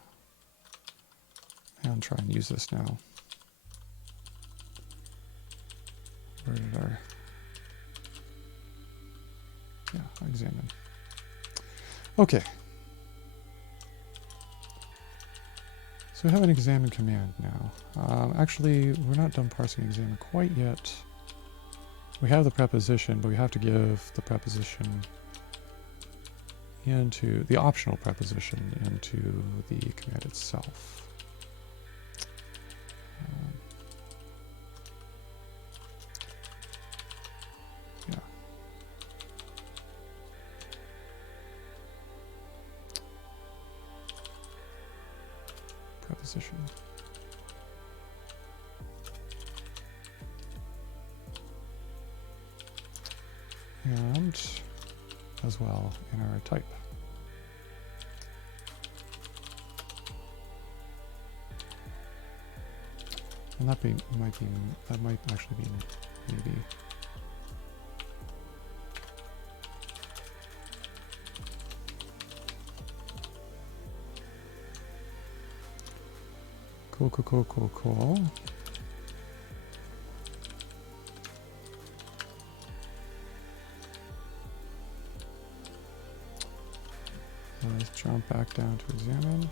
and try and use this now. Where did our... Yeah, examine. Okay. So we have an examine command now. Actually, we're not done parsing examine quite yet. We have the preposition, but we have to give the preposition into the optional preposition into the command itself. preposition. And as well in our type. And that might actually be maybe. Cool. Let's jump back down to examine.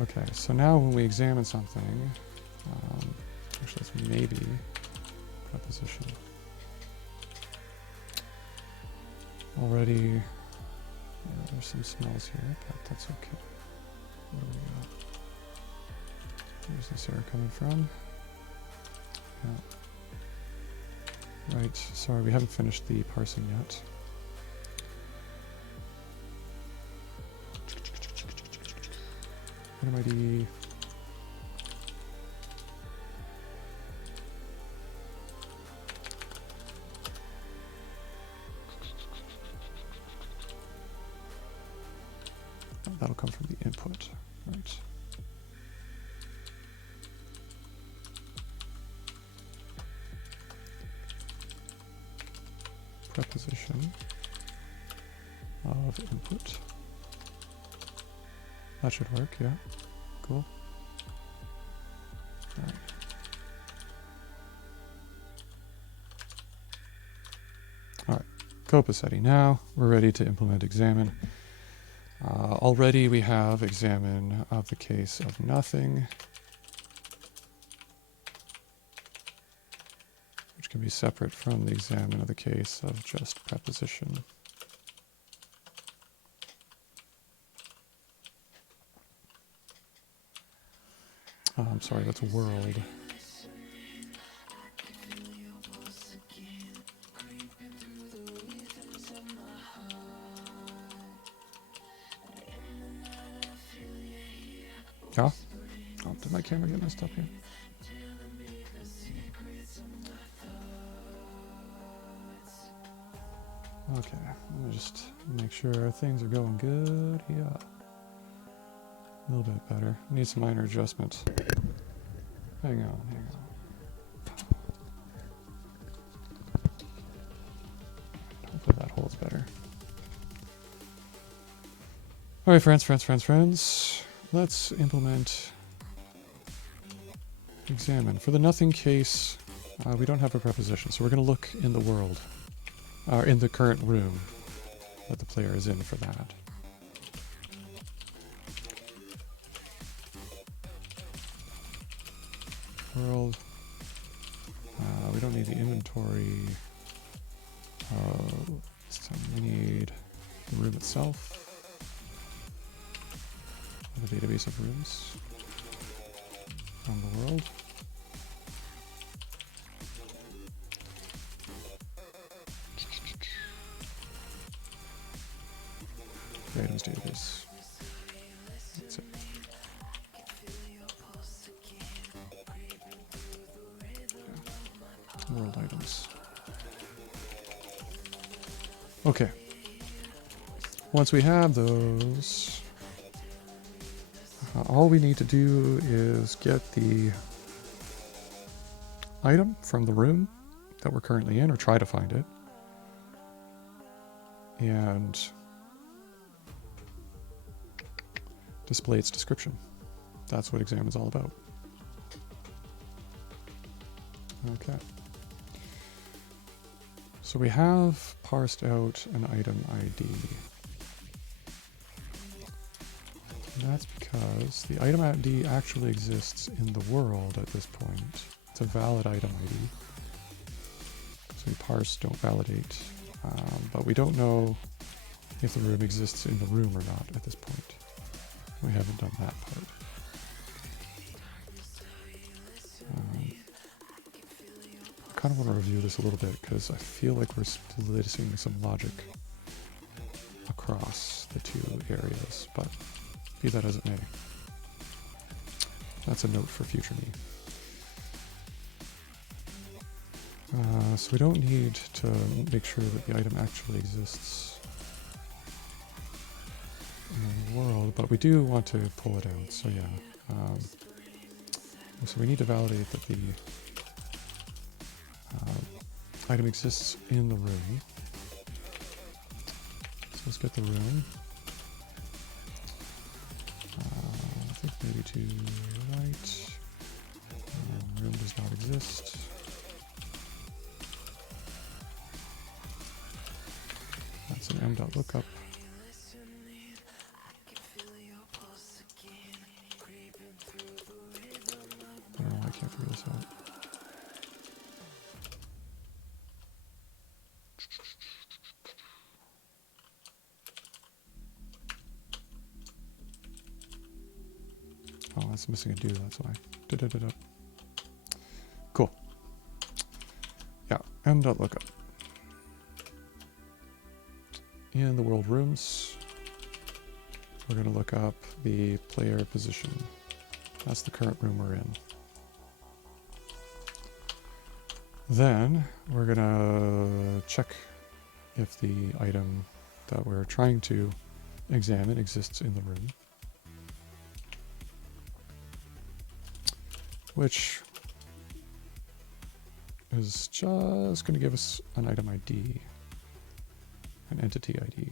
Okay, so now when we examine something, actually that's maybe preposition. Already, there's some smells here, but that's okay. What do we got? Where's this error coming from? Yeah. Right, sorry, we haven't finished the parsing yet. Item ID. Oh, that'll come from the input, right? Preposition of input. That should work, yeah. Cool. All right. All right, copacetti. Now we're ready to implement examine. Already we have examine of the case of nothing, which can be separate from the examine of the case of just preposition. I'm sorry, that's world. Yeah? Oh, did my camera get messed up here? Okay, let me just make sure things are going good. Yeah. A little bit better. Need some minor adjustments. Hang on. Hopefully that holds better. All right, friends. Let's implement examine. For the nothing case, we don't have a preposition, so we're going to look in the world, in the current room that the player is in for that. World. We don't need the inventory. This time we need the room itself. The database of rooms from the world. The items database. That's it. Yeah. World items. Okay. Once we have those, all we need to do is get the item from the room that we're currently in, or try to find it, and display its description. That's what examine's all about. Okay. So we have parsed out an item ID. And that's because the item ID actually exists in the world at this point. It's a valid item ID. So we parse, don't validate. But we don't know if the room exists in the room or not at this point. We haven't done that part. I kind of want to review this a little bit because I feel like we're splitting some logic across the two areas, but be that as it may. That's a note for future me. So we don't need to make sure that the item actually exists in the world, but we do want to pull it out. So yeah, so we need to validate that the item exists in the room. So let's get the room. I think maybe to right. Room does not exist. That's an m.lookup. I don't know why I can't figure this out. Oh, that's missing a do, that's why. Da-da-da-da. Cool. Yeah, m.lookup. In the world rooms, we're going to look up the player position. That's the current room we're in. Then we're going to check if the item that we're trying to examine exists in the room, which is just going to give us an item ID, an entity ID.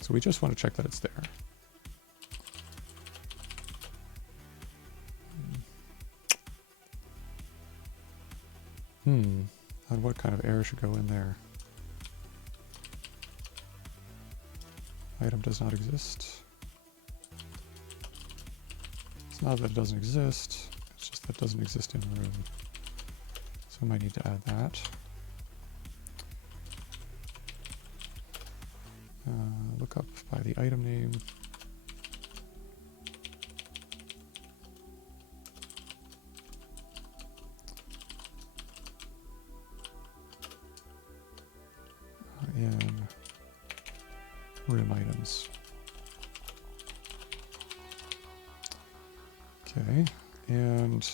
So we just want to check that it's there. And what kind of error should go in there? Item does not exist. It's not that it doesn't exist, it's just that it doesn't exist in the room. So I might need to add that. Look up by the item name. In room items. Okay, and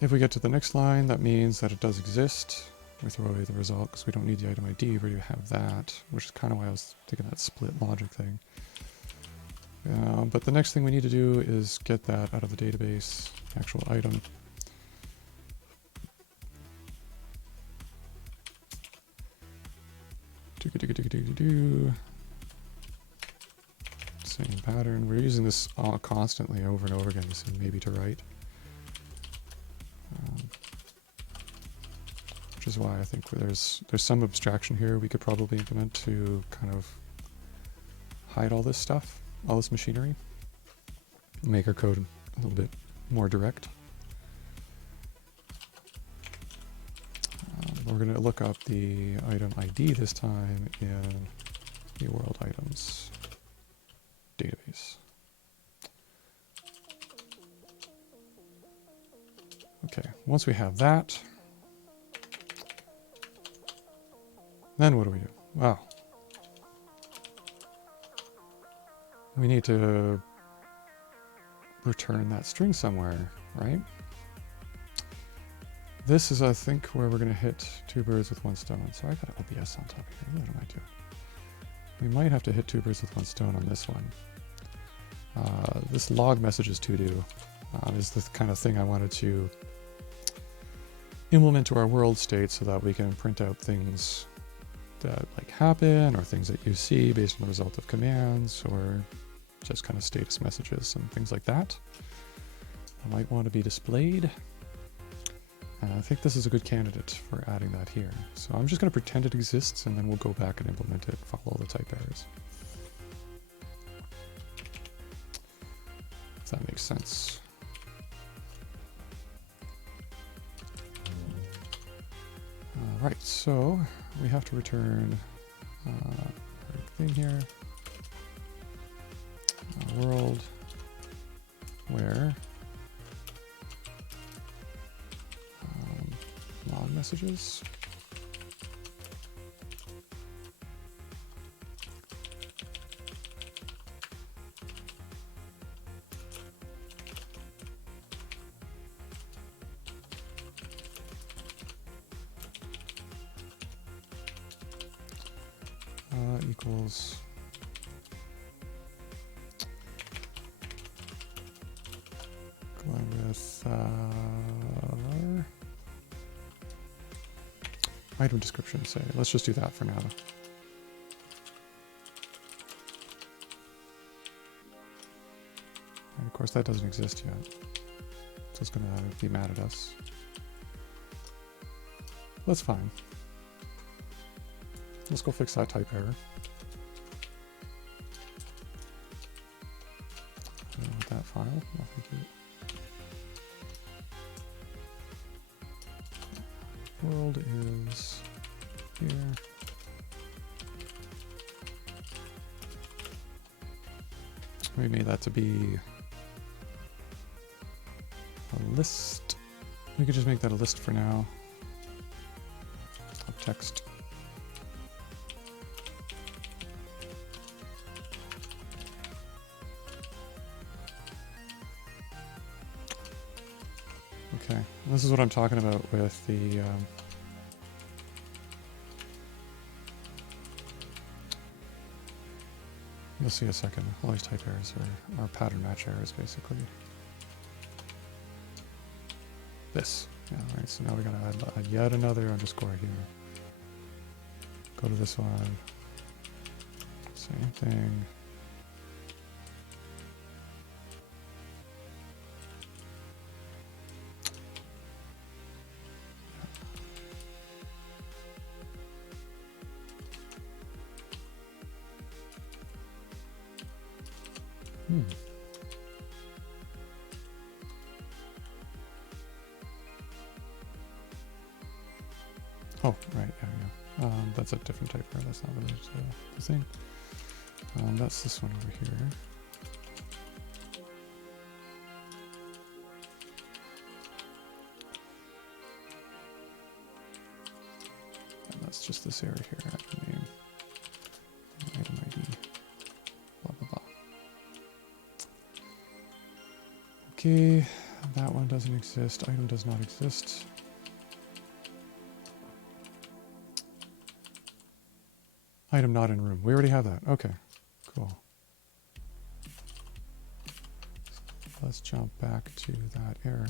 if we get to the next line, that means that it does exist. We throw away the result because we don't need the item ID. We already have that, which is kind of why I was thinking that split logic thing. But the next thing we need to do is get that out of the database, actual item. Same pattern. We're using this constantly over and over again, so maybe to write. Which is why I think there's some abstraction here we could probably implement to kind of hide all this stuff, all this machinery, make our code a little bit more direct. We're going to look up the item ID this time in the world items database. Okay, once we have that, then what do? Wow. We need to return that string somewhere, right? This is, I think, where we're going to hit two birds with one stone. So I got OBS on top here. What am I doing? We might have to hit two birds with one stone on this one. This log messages to do is the kind of thing I wanted to implement to our world state so that we can print out things that like happen or things that you see based on the result of commands or just kind of status messages and things like that. I might want to be displayed. And I think this is a good candidate for adding that here. So I'm just going to pretend it exists and then we'll go back and implement it, follow the type errors. If that makes sense. Right, so we have to return a thing here. World where log messages. equals going with item description, say. Let's just do that for now. And of course that doesn't exist yet, so it's going to be mad at us. That's fine. Let's go fix that type error. I don't want that file. No, thank you. World is here. We made that to be a list. We could just make that a list for now. Of text. Okay, this is what I'm talking about with the you'll see a second. All these type errors are pattern match errors, basically. This. Yeah, alright, so now we gotta add yet another underscore here. Go to this one. Same thing. Oh, right, yeah. That's a different type error. That's not related to the thing. That's this one over here. And that's just this error here. Item name, item ID, blah, blah, blah. Okay, that one doesn't exist. Item does not exist. Item not in room. We already have that. Okay, cool. So let's jump back to that error.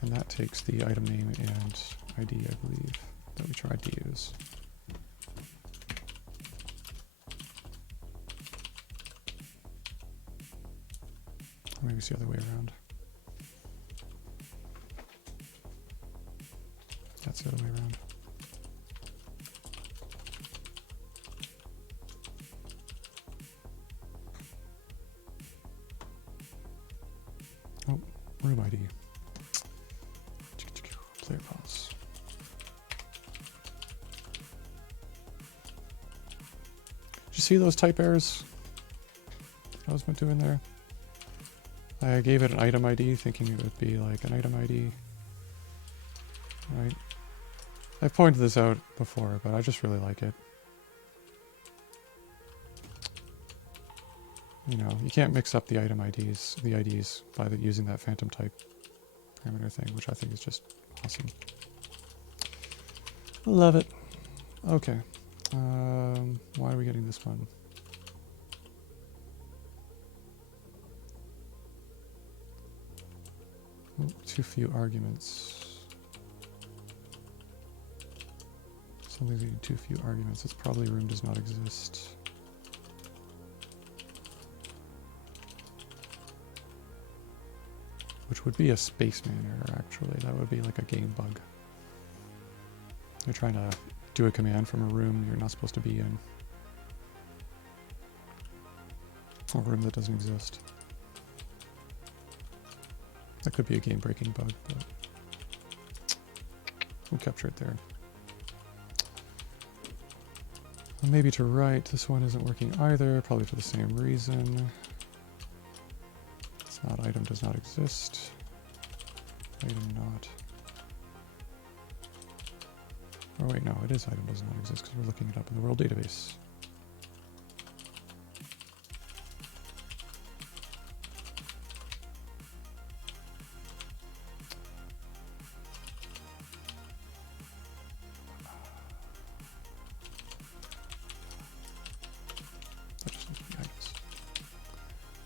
And that takes the item name and ID, I believe, that we tried to use. Or maybe it's the other way around. That's the other way around. Oh, room ID. Player files. Did you see those type errors I was doing there? I gave it an item ID thinking it would be like an item ID. Right? I pointed this out before, but I just really like it. You know, you can't mix up the item IDs, the IDs by using that phantom type parameter thing, which I think is just awesome. Love it. Okay. Why are we getting this one? Oh, too few arguments. Something's getting too few arguments. It's probably room does not exist. Which would be a spaceman error, actually. That would be like a game bug. You're trying to do a command from a room you're not supposed to be in. Or a room that doesn't exist. That could be a game-breaking bug, but we'll capture it there. Maybe to write, this one isn't working either, probably for the same reason. It's not item does not exist. Item not. Oh wait, no, it is item does not exist because we're looking it up in the world database.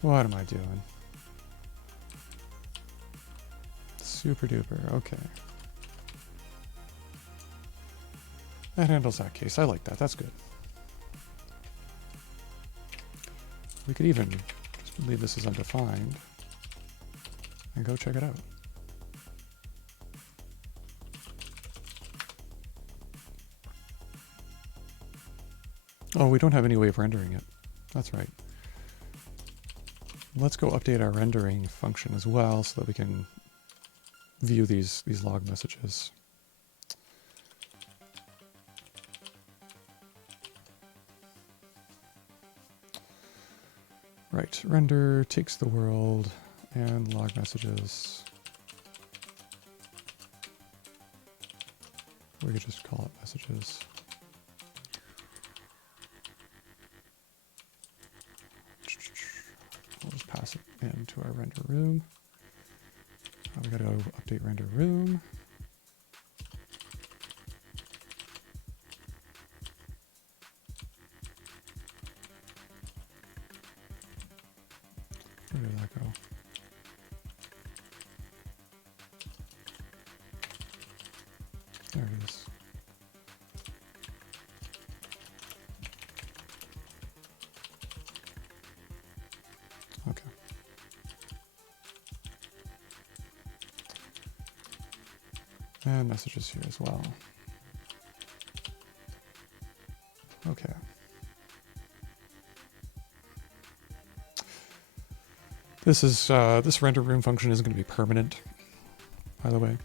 What am I doing? Super duper, okay. That handles that case. I like that. That's good. We could even just leave this as undefined and go check it out. Oh, we don't have any way of rendering it. That's right. Let's go update our rendering function as well so that we can view these log messages. Right, render takes the world and log messages. We could just call it messages. We'll just pass it into our render room. We gotta go update render room. Where did that go? There it is. Okay. And messages here as well. Okay. This render room function isn't going to be permanent, by the way.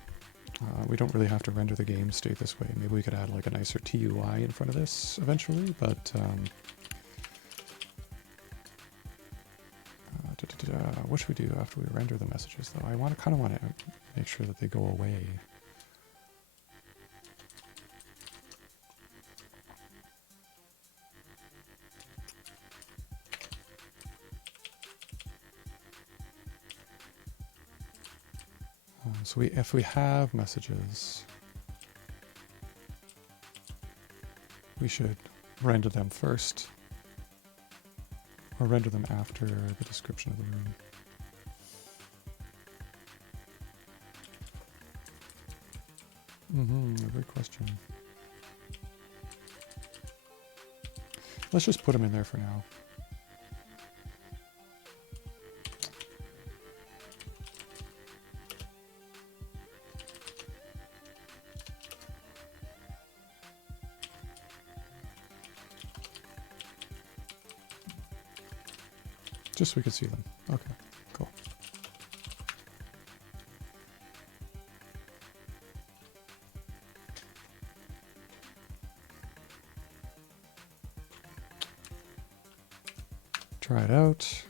We don't really have to render the game state this way. Maybe we could add like a nicer TUI in front of this eventually, but what should we do after we render the messages though? I kind of want to make sure that they go away. So if we have messages, we should render them first, or render them after the description of the room. A good question. Let's just put them in there for now. Just so we could see them. Okay, cool. Try it out.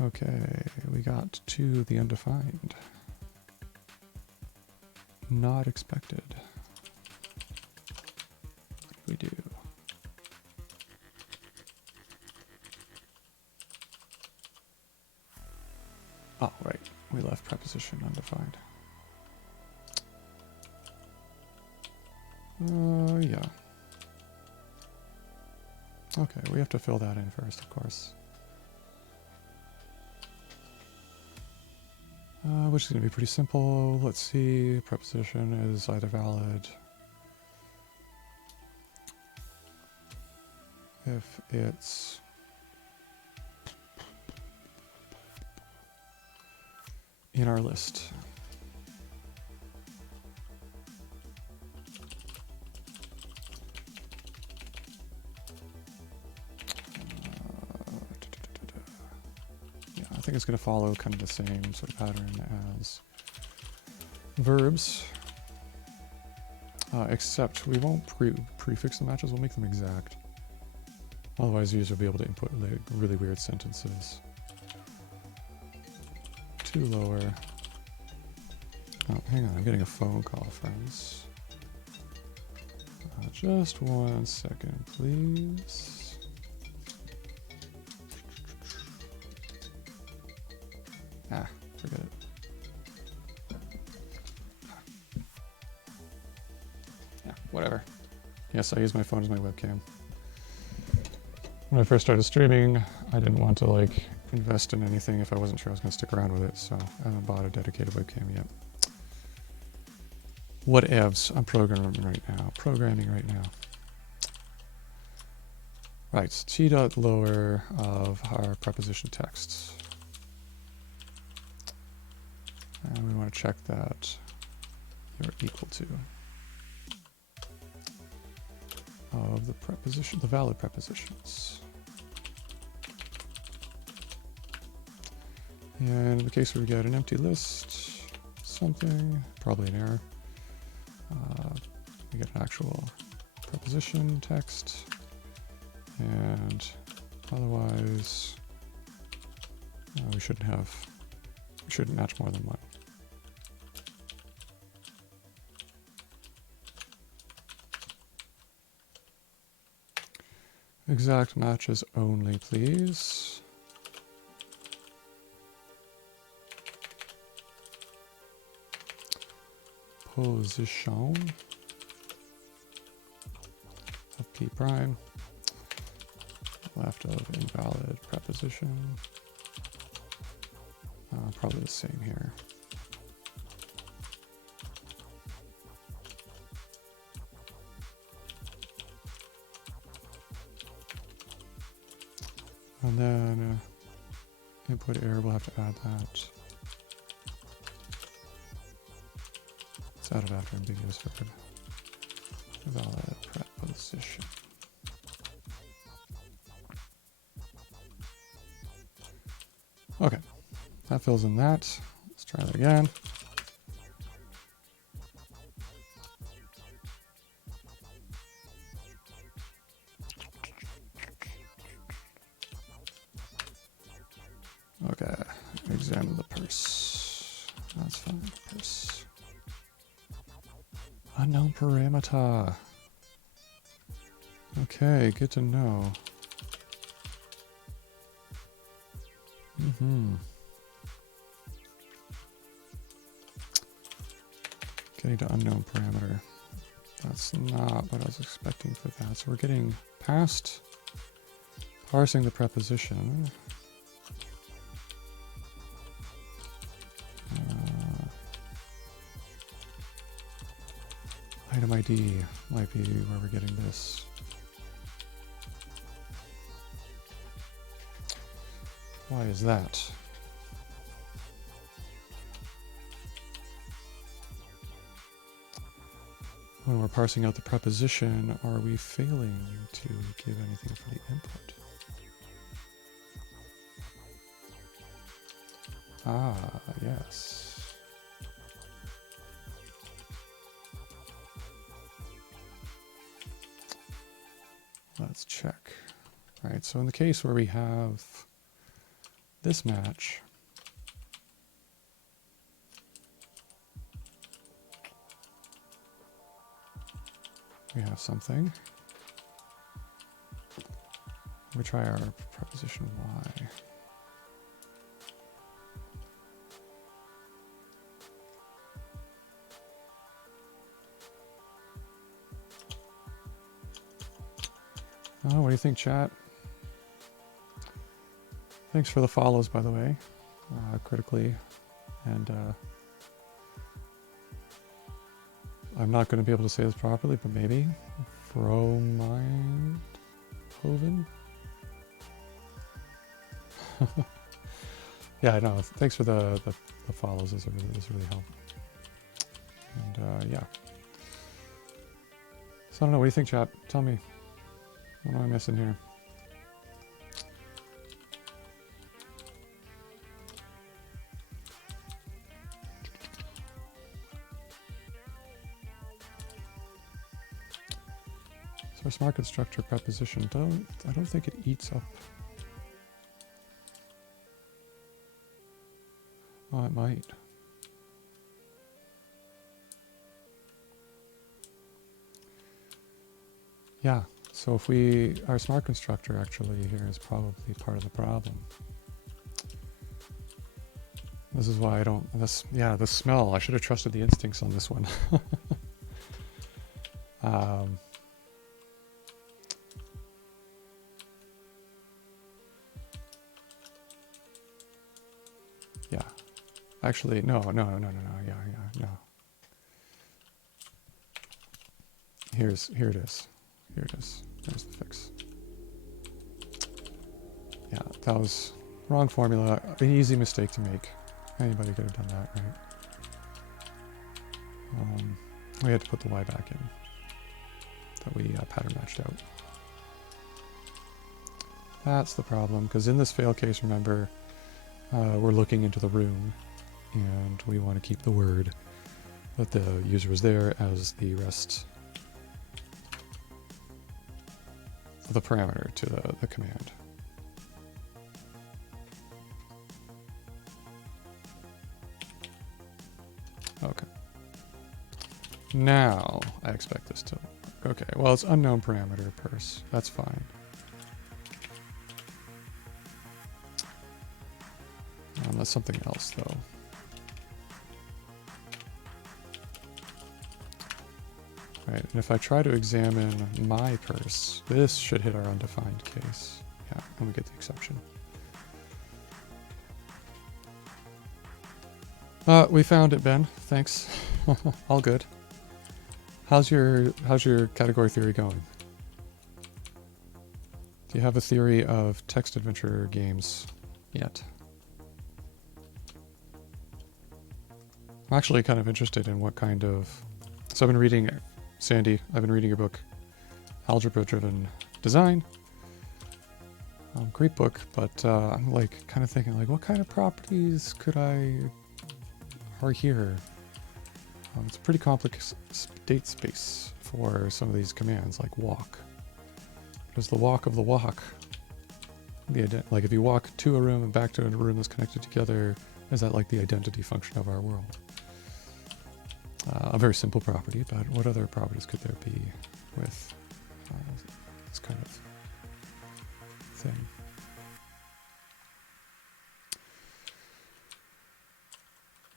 Okay, we got to the undefined. Not expected. What do we do? Oh, right. We left preposition undefined. Yeah. Okay, we have to fill that in first, of course. Which is going to be pretty simple. Let's see. Preposition is either valid if it's in our list. Yeah, I think it's going to follow kind of the same sort of pattern as verbs, except we won't prefix the matches, we'll make them exact. Otherwise, users will be able to input like really weird sentences. Too lower. Oh, hang on, I'm getting a phone call, friends. Just 1 second, please. Ah, forget it. Yeah, whatever. Yes, I use my phone as my webcam. when I first started streaming, I didn't want to like invest in anything if I wasn't sure I was going to stick around with it, so I haven't bought a dedicated webcam yet. Whatevs, I'm programming right now. Right, T dot lower of our preposition texts. And we want to check that you're equal to of the preposition, the valid prepositions. And in the case where we get an empty list, something, probably an error, we get an actual preposition text, and otherwise we shouldn't match more than one. Exact matches only, please. Position of P prime, left of invalid preposition. Probably the same here. And then input error, we'll have to add that. It's added after ambiguous verb. Valid preposition. Okay, that fills in that. Let's try that again. Okay, examine the purse. That's fine, purse. Unknown parameter. Okay, good to know. Getting to unknown parameter. That's not what I was expecting for that. So we're getting past parsing the preposition. Item ID might be where we're getting this. Why is that? When we're parsing out the preposition, are we failing to give anything for the input? Ah, yes. Let's check. All right, so in the case where we have this match, we have something. We try our preposition Y. Oh, what do you think, chat? Thanks for the follows, by the way, critically. And I'm not going to be able to say this properly, but maybe. Fromindhoven? Yeah, I know. Thanks for the follows. This really help. And yeah. So I don't know. What do you think, chat? Tell me. What am I missing here? So our smart constructor preposition, I don't think it eats up. Oh, it might. Yeah. So if our smart constructor actually here is probably part of the problem. This is why I don't, the smell, I should have trusted the instincts on this one. Actually, no, yeah, no. Here it is. Here it is. There's the fix. Yeah, that was wrong formula. An easy mistake to make. Anybody could have done that, right? We had to put the Y back in that we pattern matched out. That's the problem, because in this fail case, remember, we're looking into the room, and we want to keep the word that the user was there as the rest of the parameter to the command. Okay. Now I expect this to work. Okay, well, it's unknown parameter purse. That's fine. That's something else, though. Right, and if I try to examine my purse, this should hit our undefined case. Yeah, and we get the exception. We found it, Ben. Thanks. All good. How's your category theory going? Do you have a theory of text adventure games yet? I'm actually kind of interested in what kind of... So I've been reading, Sandy, I've been reading your book, Algebra Driven Design. Great book, but I'm like kind of thinking like, what kind of properties could I... are here? It's a pretty complex state space for some of these commands, like walk. Does the walk of the walk, like if you walk to a room and back to a room that's connected together, is that like the identity function of our world? A very simple property, but what other properties could there be with this kind of thing?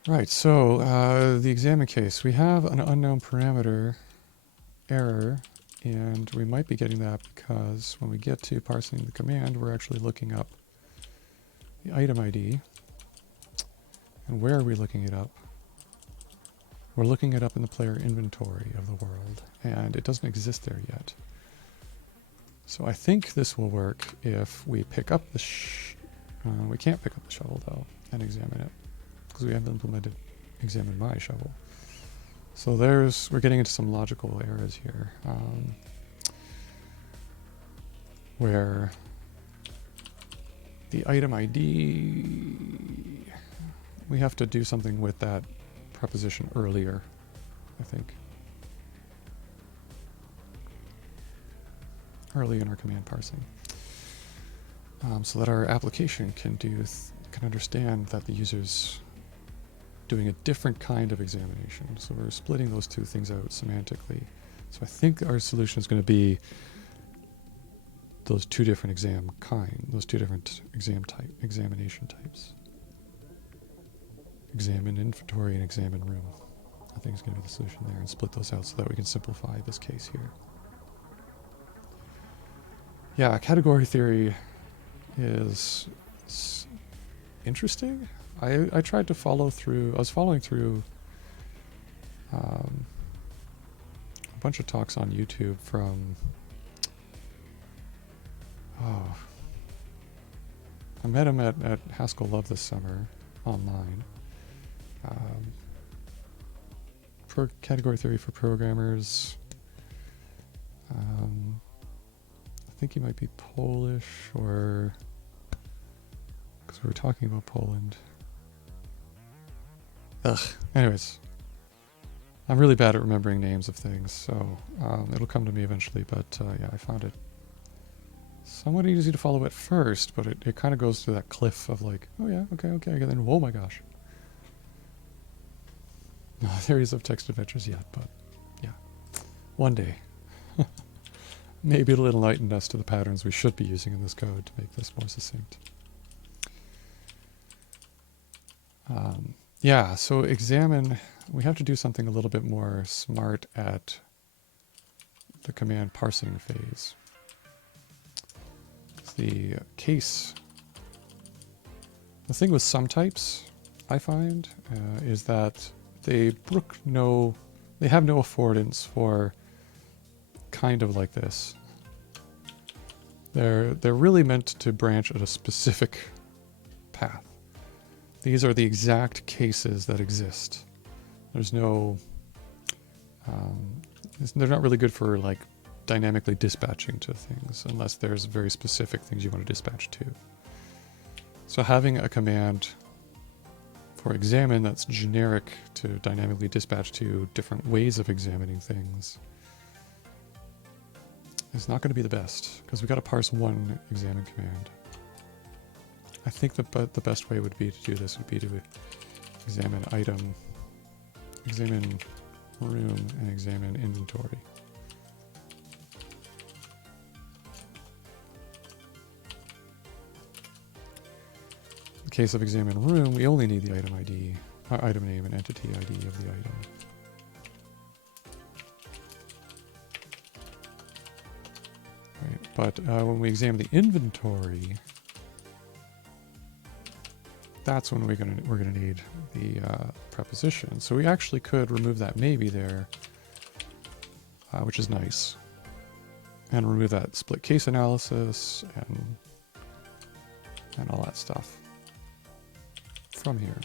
Right, so the examine case, we have an unknown parameter error, and we might be getting that because when we get to parsing the command, we're actually looking up the item ID. And where are we looking it up? We're looking it up in the player inventory of the world, and it doesn't exist there yet. So I think this will work if we pick up the we can't pick up the shovel, though, and examine it, because we haven't implemented examine my shovel. So we're getting into some logical errors here, where the item ID, we have to do something with that preposition earlier, I think. Early in our command parsing. So that our application can understand that the user's doing a different kind of examination. So we're splitting those two things out semantically. So I think our solution is going to be those two different those two different examination types. Examine inventory and examine room. I think is going to be the solution there, and split those out so that we can simplify this case here. Yeah, category theory is interesting. I tried to follow through. I was following through a bunch of talks on YouTube from... I met him at Haskell Love this summer online. Category theory for programmers. I think he might be Polish, or because we were talking about Poland. Anyways, I'm really bad at remembering names of things, so it'll come to me eventually. But yeah, I found it somewhat easy to follow at first, but it kind of goes through that cliff of like, oh yeah, okay, and then oh my gosh. No theories of text adventures yet, but yeah, one day. Maybe it'll enlighten us to the patterns we should be using in this code to make this more succinct. Yeah, so examine, we have to do something a little bit more smart at the command parsing phase. The case, the thing with some types I find is that they have no affordance for kind of like this. They're really meant to branch at a specific path. These are the exact cases that exist. There's no, they're not really good for like dynamically dispatching to things unless there's very specific things you want to dispatch to. So having a command for examine that's generic to dynamically dispatch to different ways of examining things is not going to be the best, because we've got to parse one examine command. I think the best way would be to do this would be to examine item, examine room, and examine inventory. In the case of examine room, we only need the item ID, item name and entity ID of the item. Right, but when we examine the inventory, that's when we're gonna need the preposition. So we actually could remove that maybe there, which is nice, and remove that split case analysis and all that stuff from here.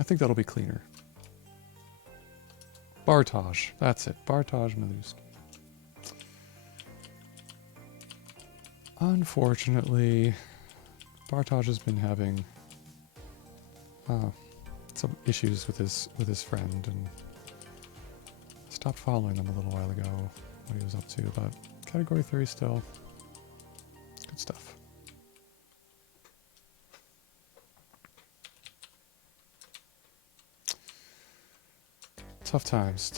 I think that'll be cleaner. Bartosz, that's it. Bartosz Milewski. Unfortunately, Bartosz has been having some issues with his friend, and stopped following them a little while ago, what he was up to, but category theory still, it's good stuff. Tough times,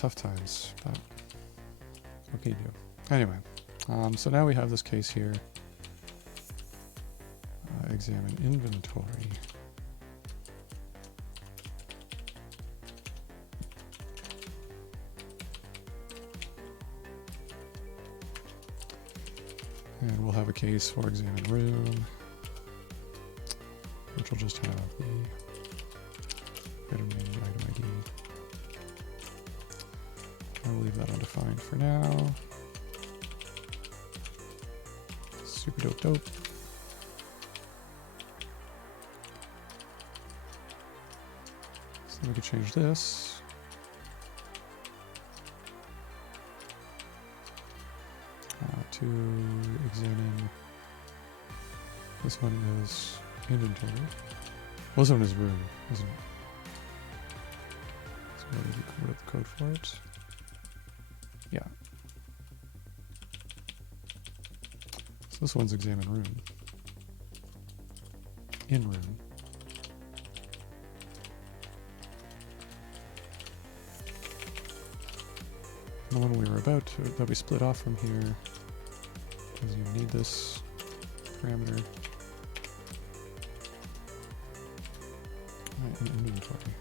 but what can you do? Anyway, so now we have this case here. Examine inventory. And we'll have a case for examine room, which will just have the item name, item ID. I'll leave that undefined for now. Super dope. So we could change this. To examine. This one is inventory. Well, this one is room, isn't it? So what is the code for it? Yeah. So this one's examine room. In room. The one we were about to, that we split off from here, because you need this parameter. Right, in inventory.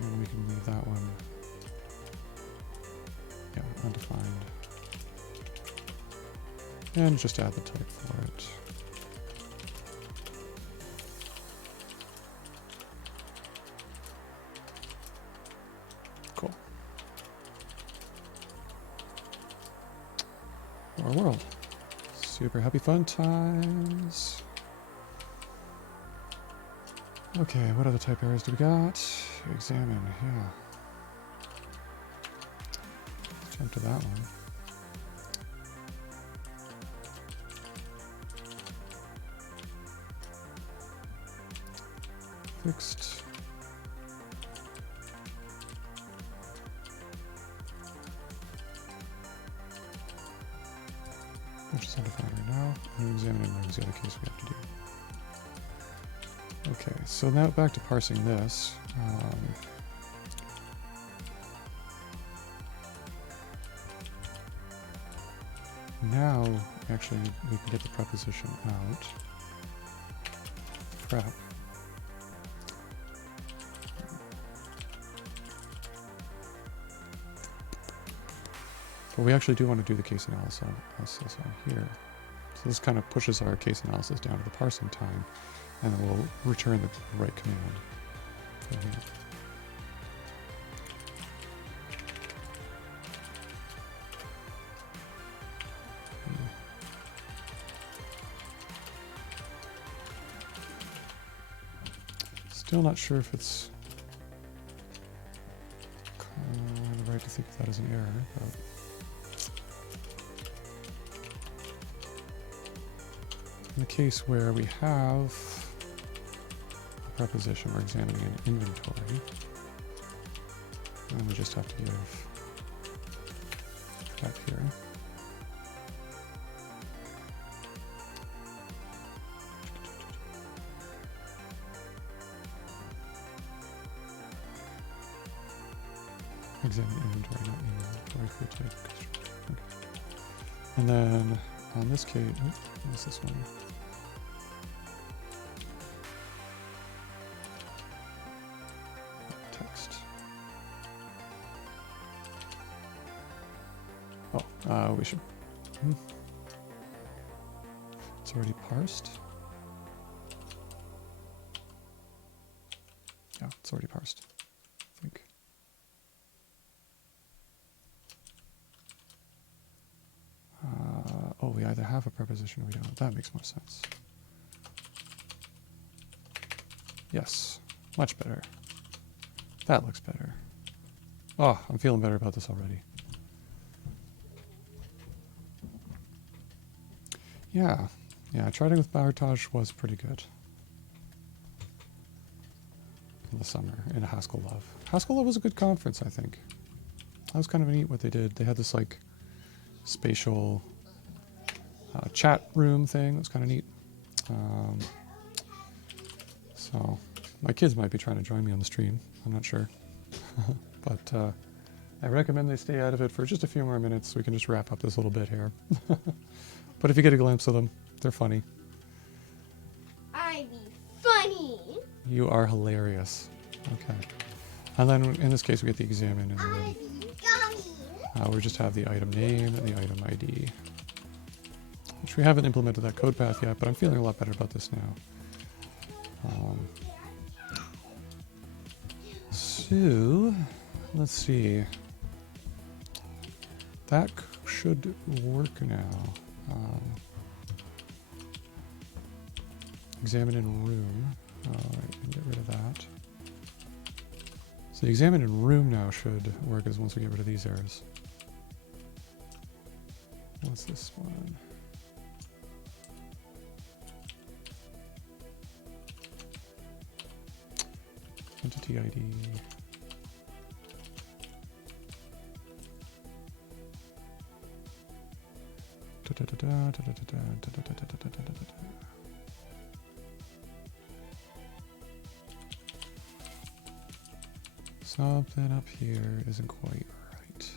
And we can leave that one, yeah, undefined. And just add the type for it. Cool. Our world. Super happy fun times. Okay, what other type errors do we got? Examine, yeah. Let's jump to that one. Fixed. Which is undefined right now. And examining room is the other case we have to do. Okay, so now back to parsing this. Now, actually, we can get the preposition out. Prep. But But we actually do want to do the case analysis on here. So this kind of pushes our case analysis down to the parsing time, and then we'll return the right command from here. Still not sure if it's kind of right to think of that as an error, but in the case where we have a preposition, we're examining an inventory, and we just have to give back here. Examine inventory, not inventory for type. Okay. And then on this case, what's this one? Text. Oh, we should. It's already parsed. Yeah, it's already parsed, I think. Oh, we either have a preposition or we don't. That makes more sense. Yes, much better. That looks better. Oh, I'm feeling better about this already. Yeah, trying with Bartage was pretty good in the summer in Haskell Love. Haskell Love was a good conference, I think. That was kind of neat what they did. They had this like spatial chat room thing. It was kind of neat. So my kids might be trying to join me on the stream. I'm not sure. But I recommend they stay out of it for just a few more minutes so we can just wrap up this little bit here. But if you get a glimpse of them, they're funny. I be funny. You are hilarious. Okay. And then in this case we get the examine and I then be gummy. we just have the item name and the item ID. Which we haven't implemented that code path yet, but I'm feeling a lot better about this now. So, let's see. That should work now. Examine in room. Alright, and get rid of that. So the examine in room now should work as once we get rid of these errors. What's this one? Entity ID. Something up here isn't quite right.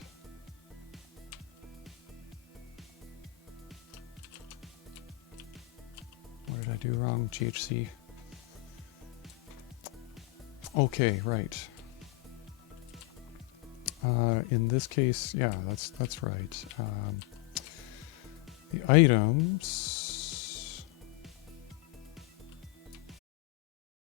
What did I do wrong, GHC? Okay, right. In this case, yeah, that's right. The items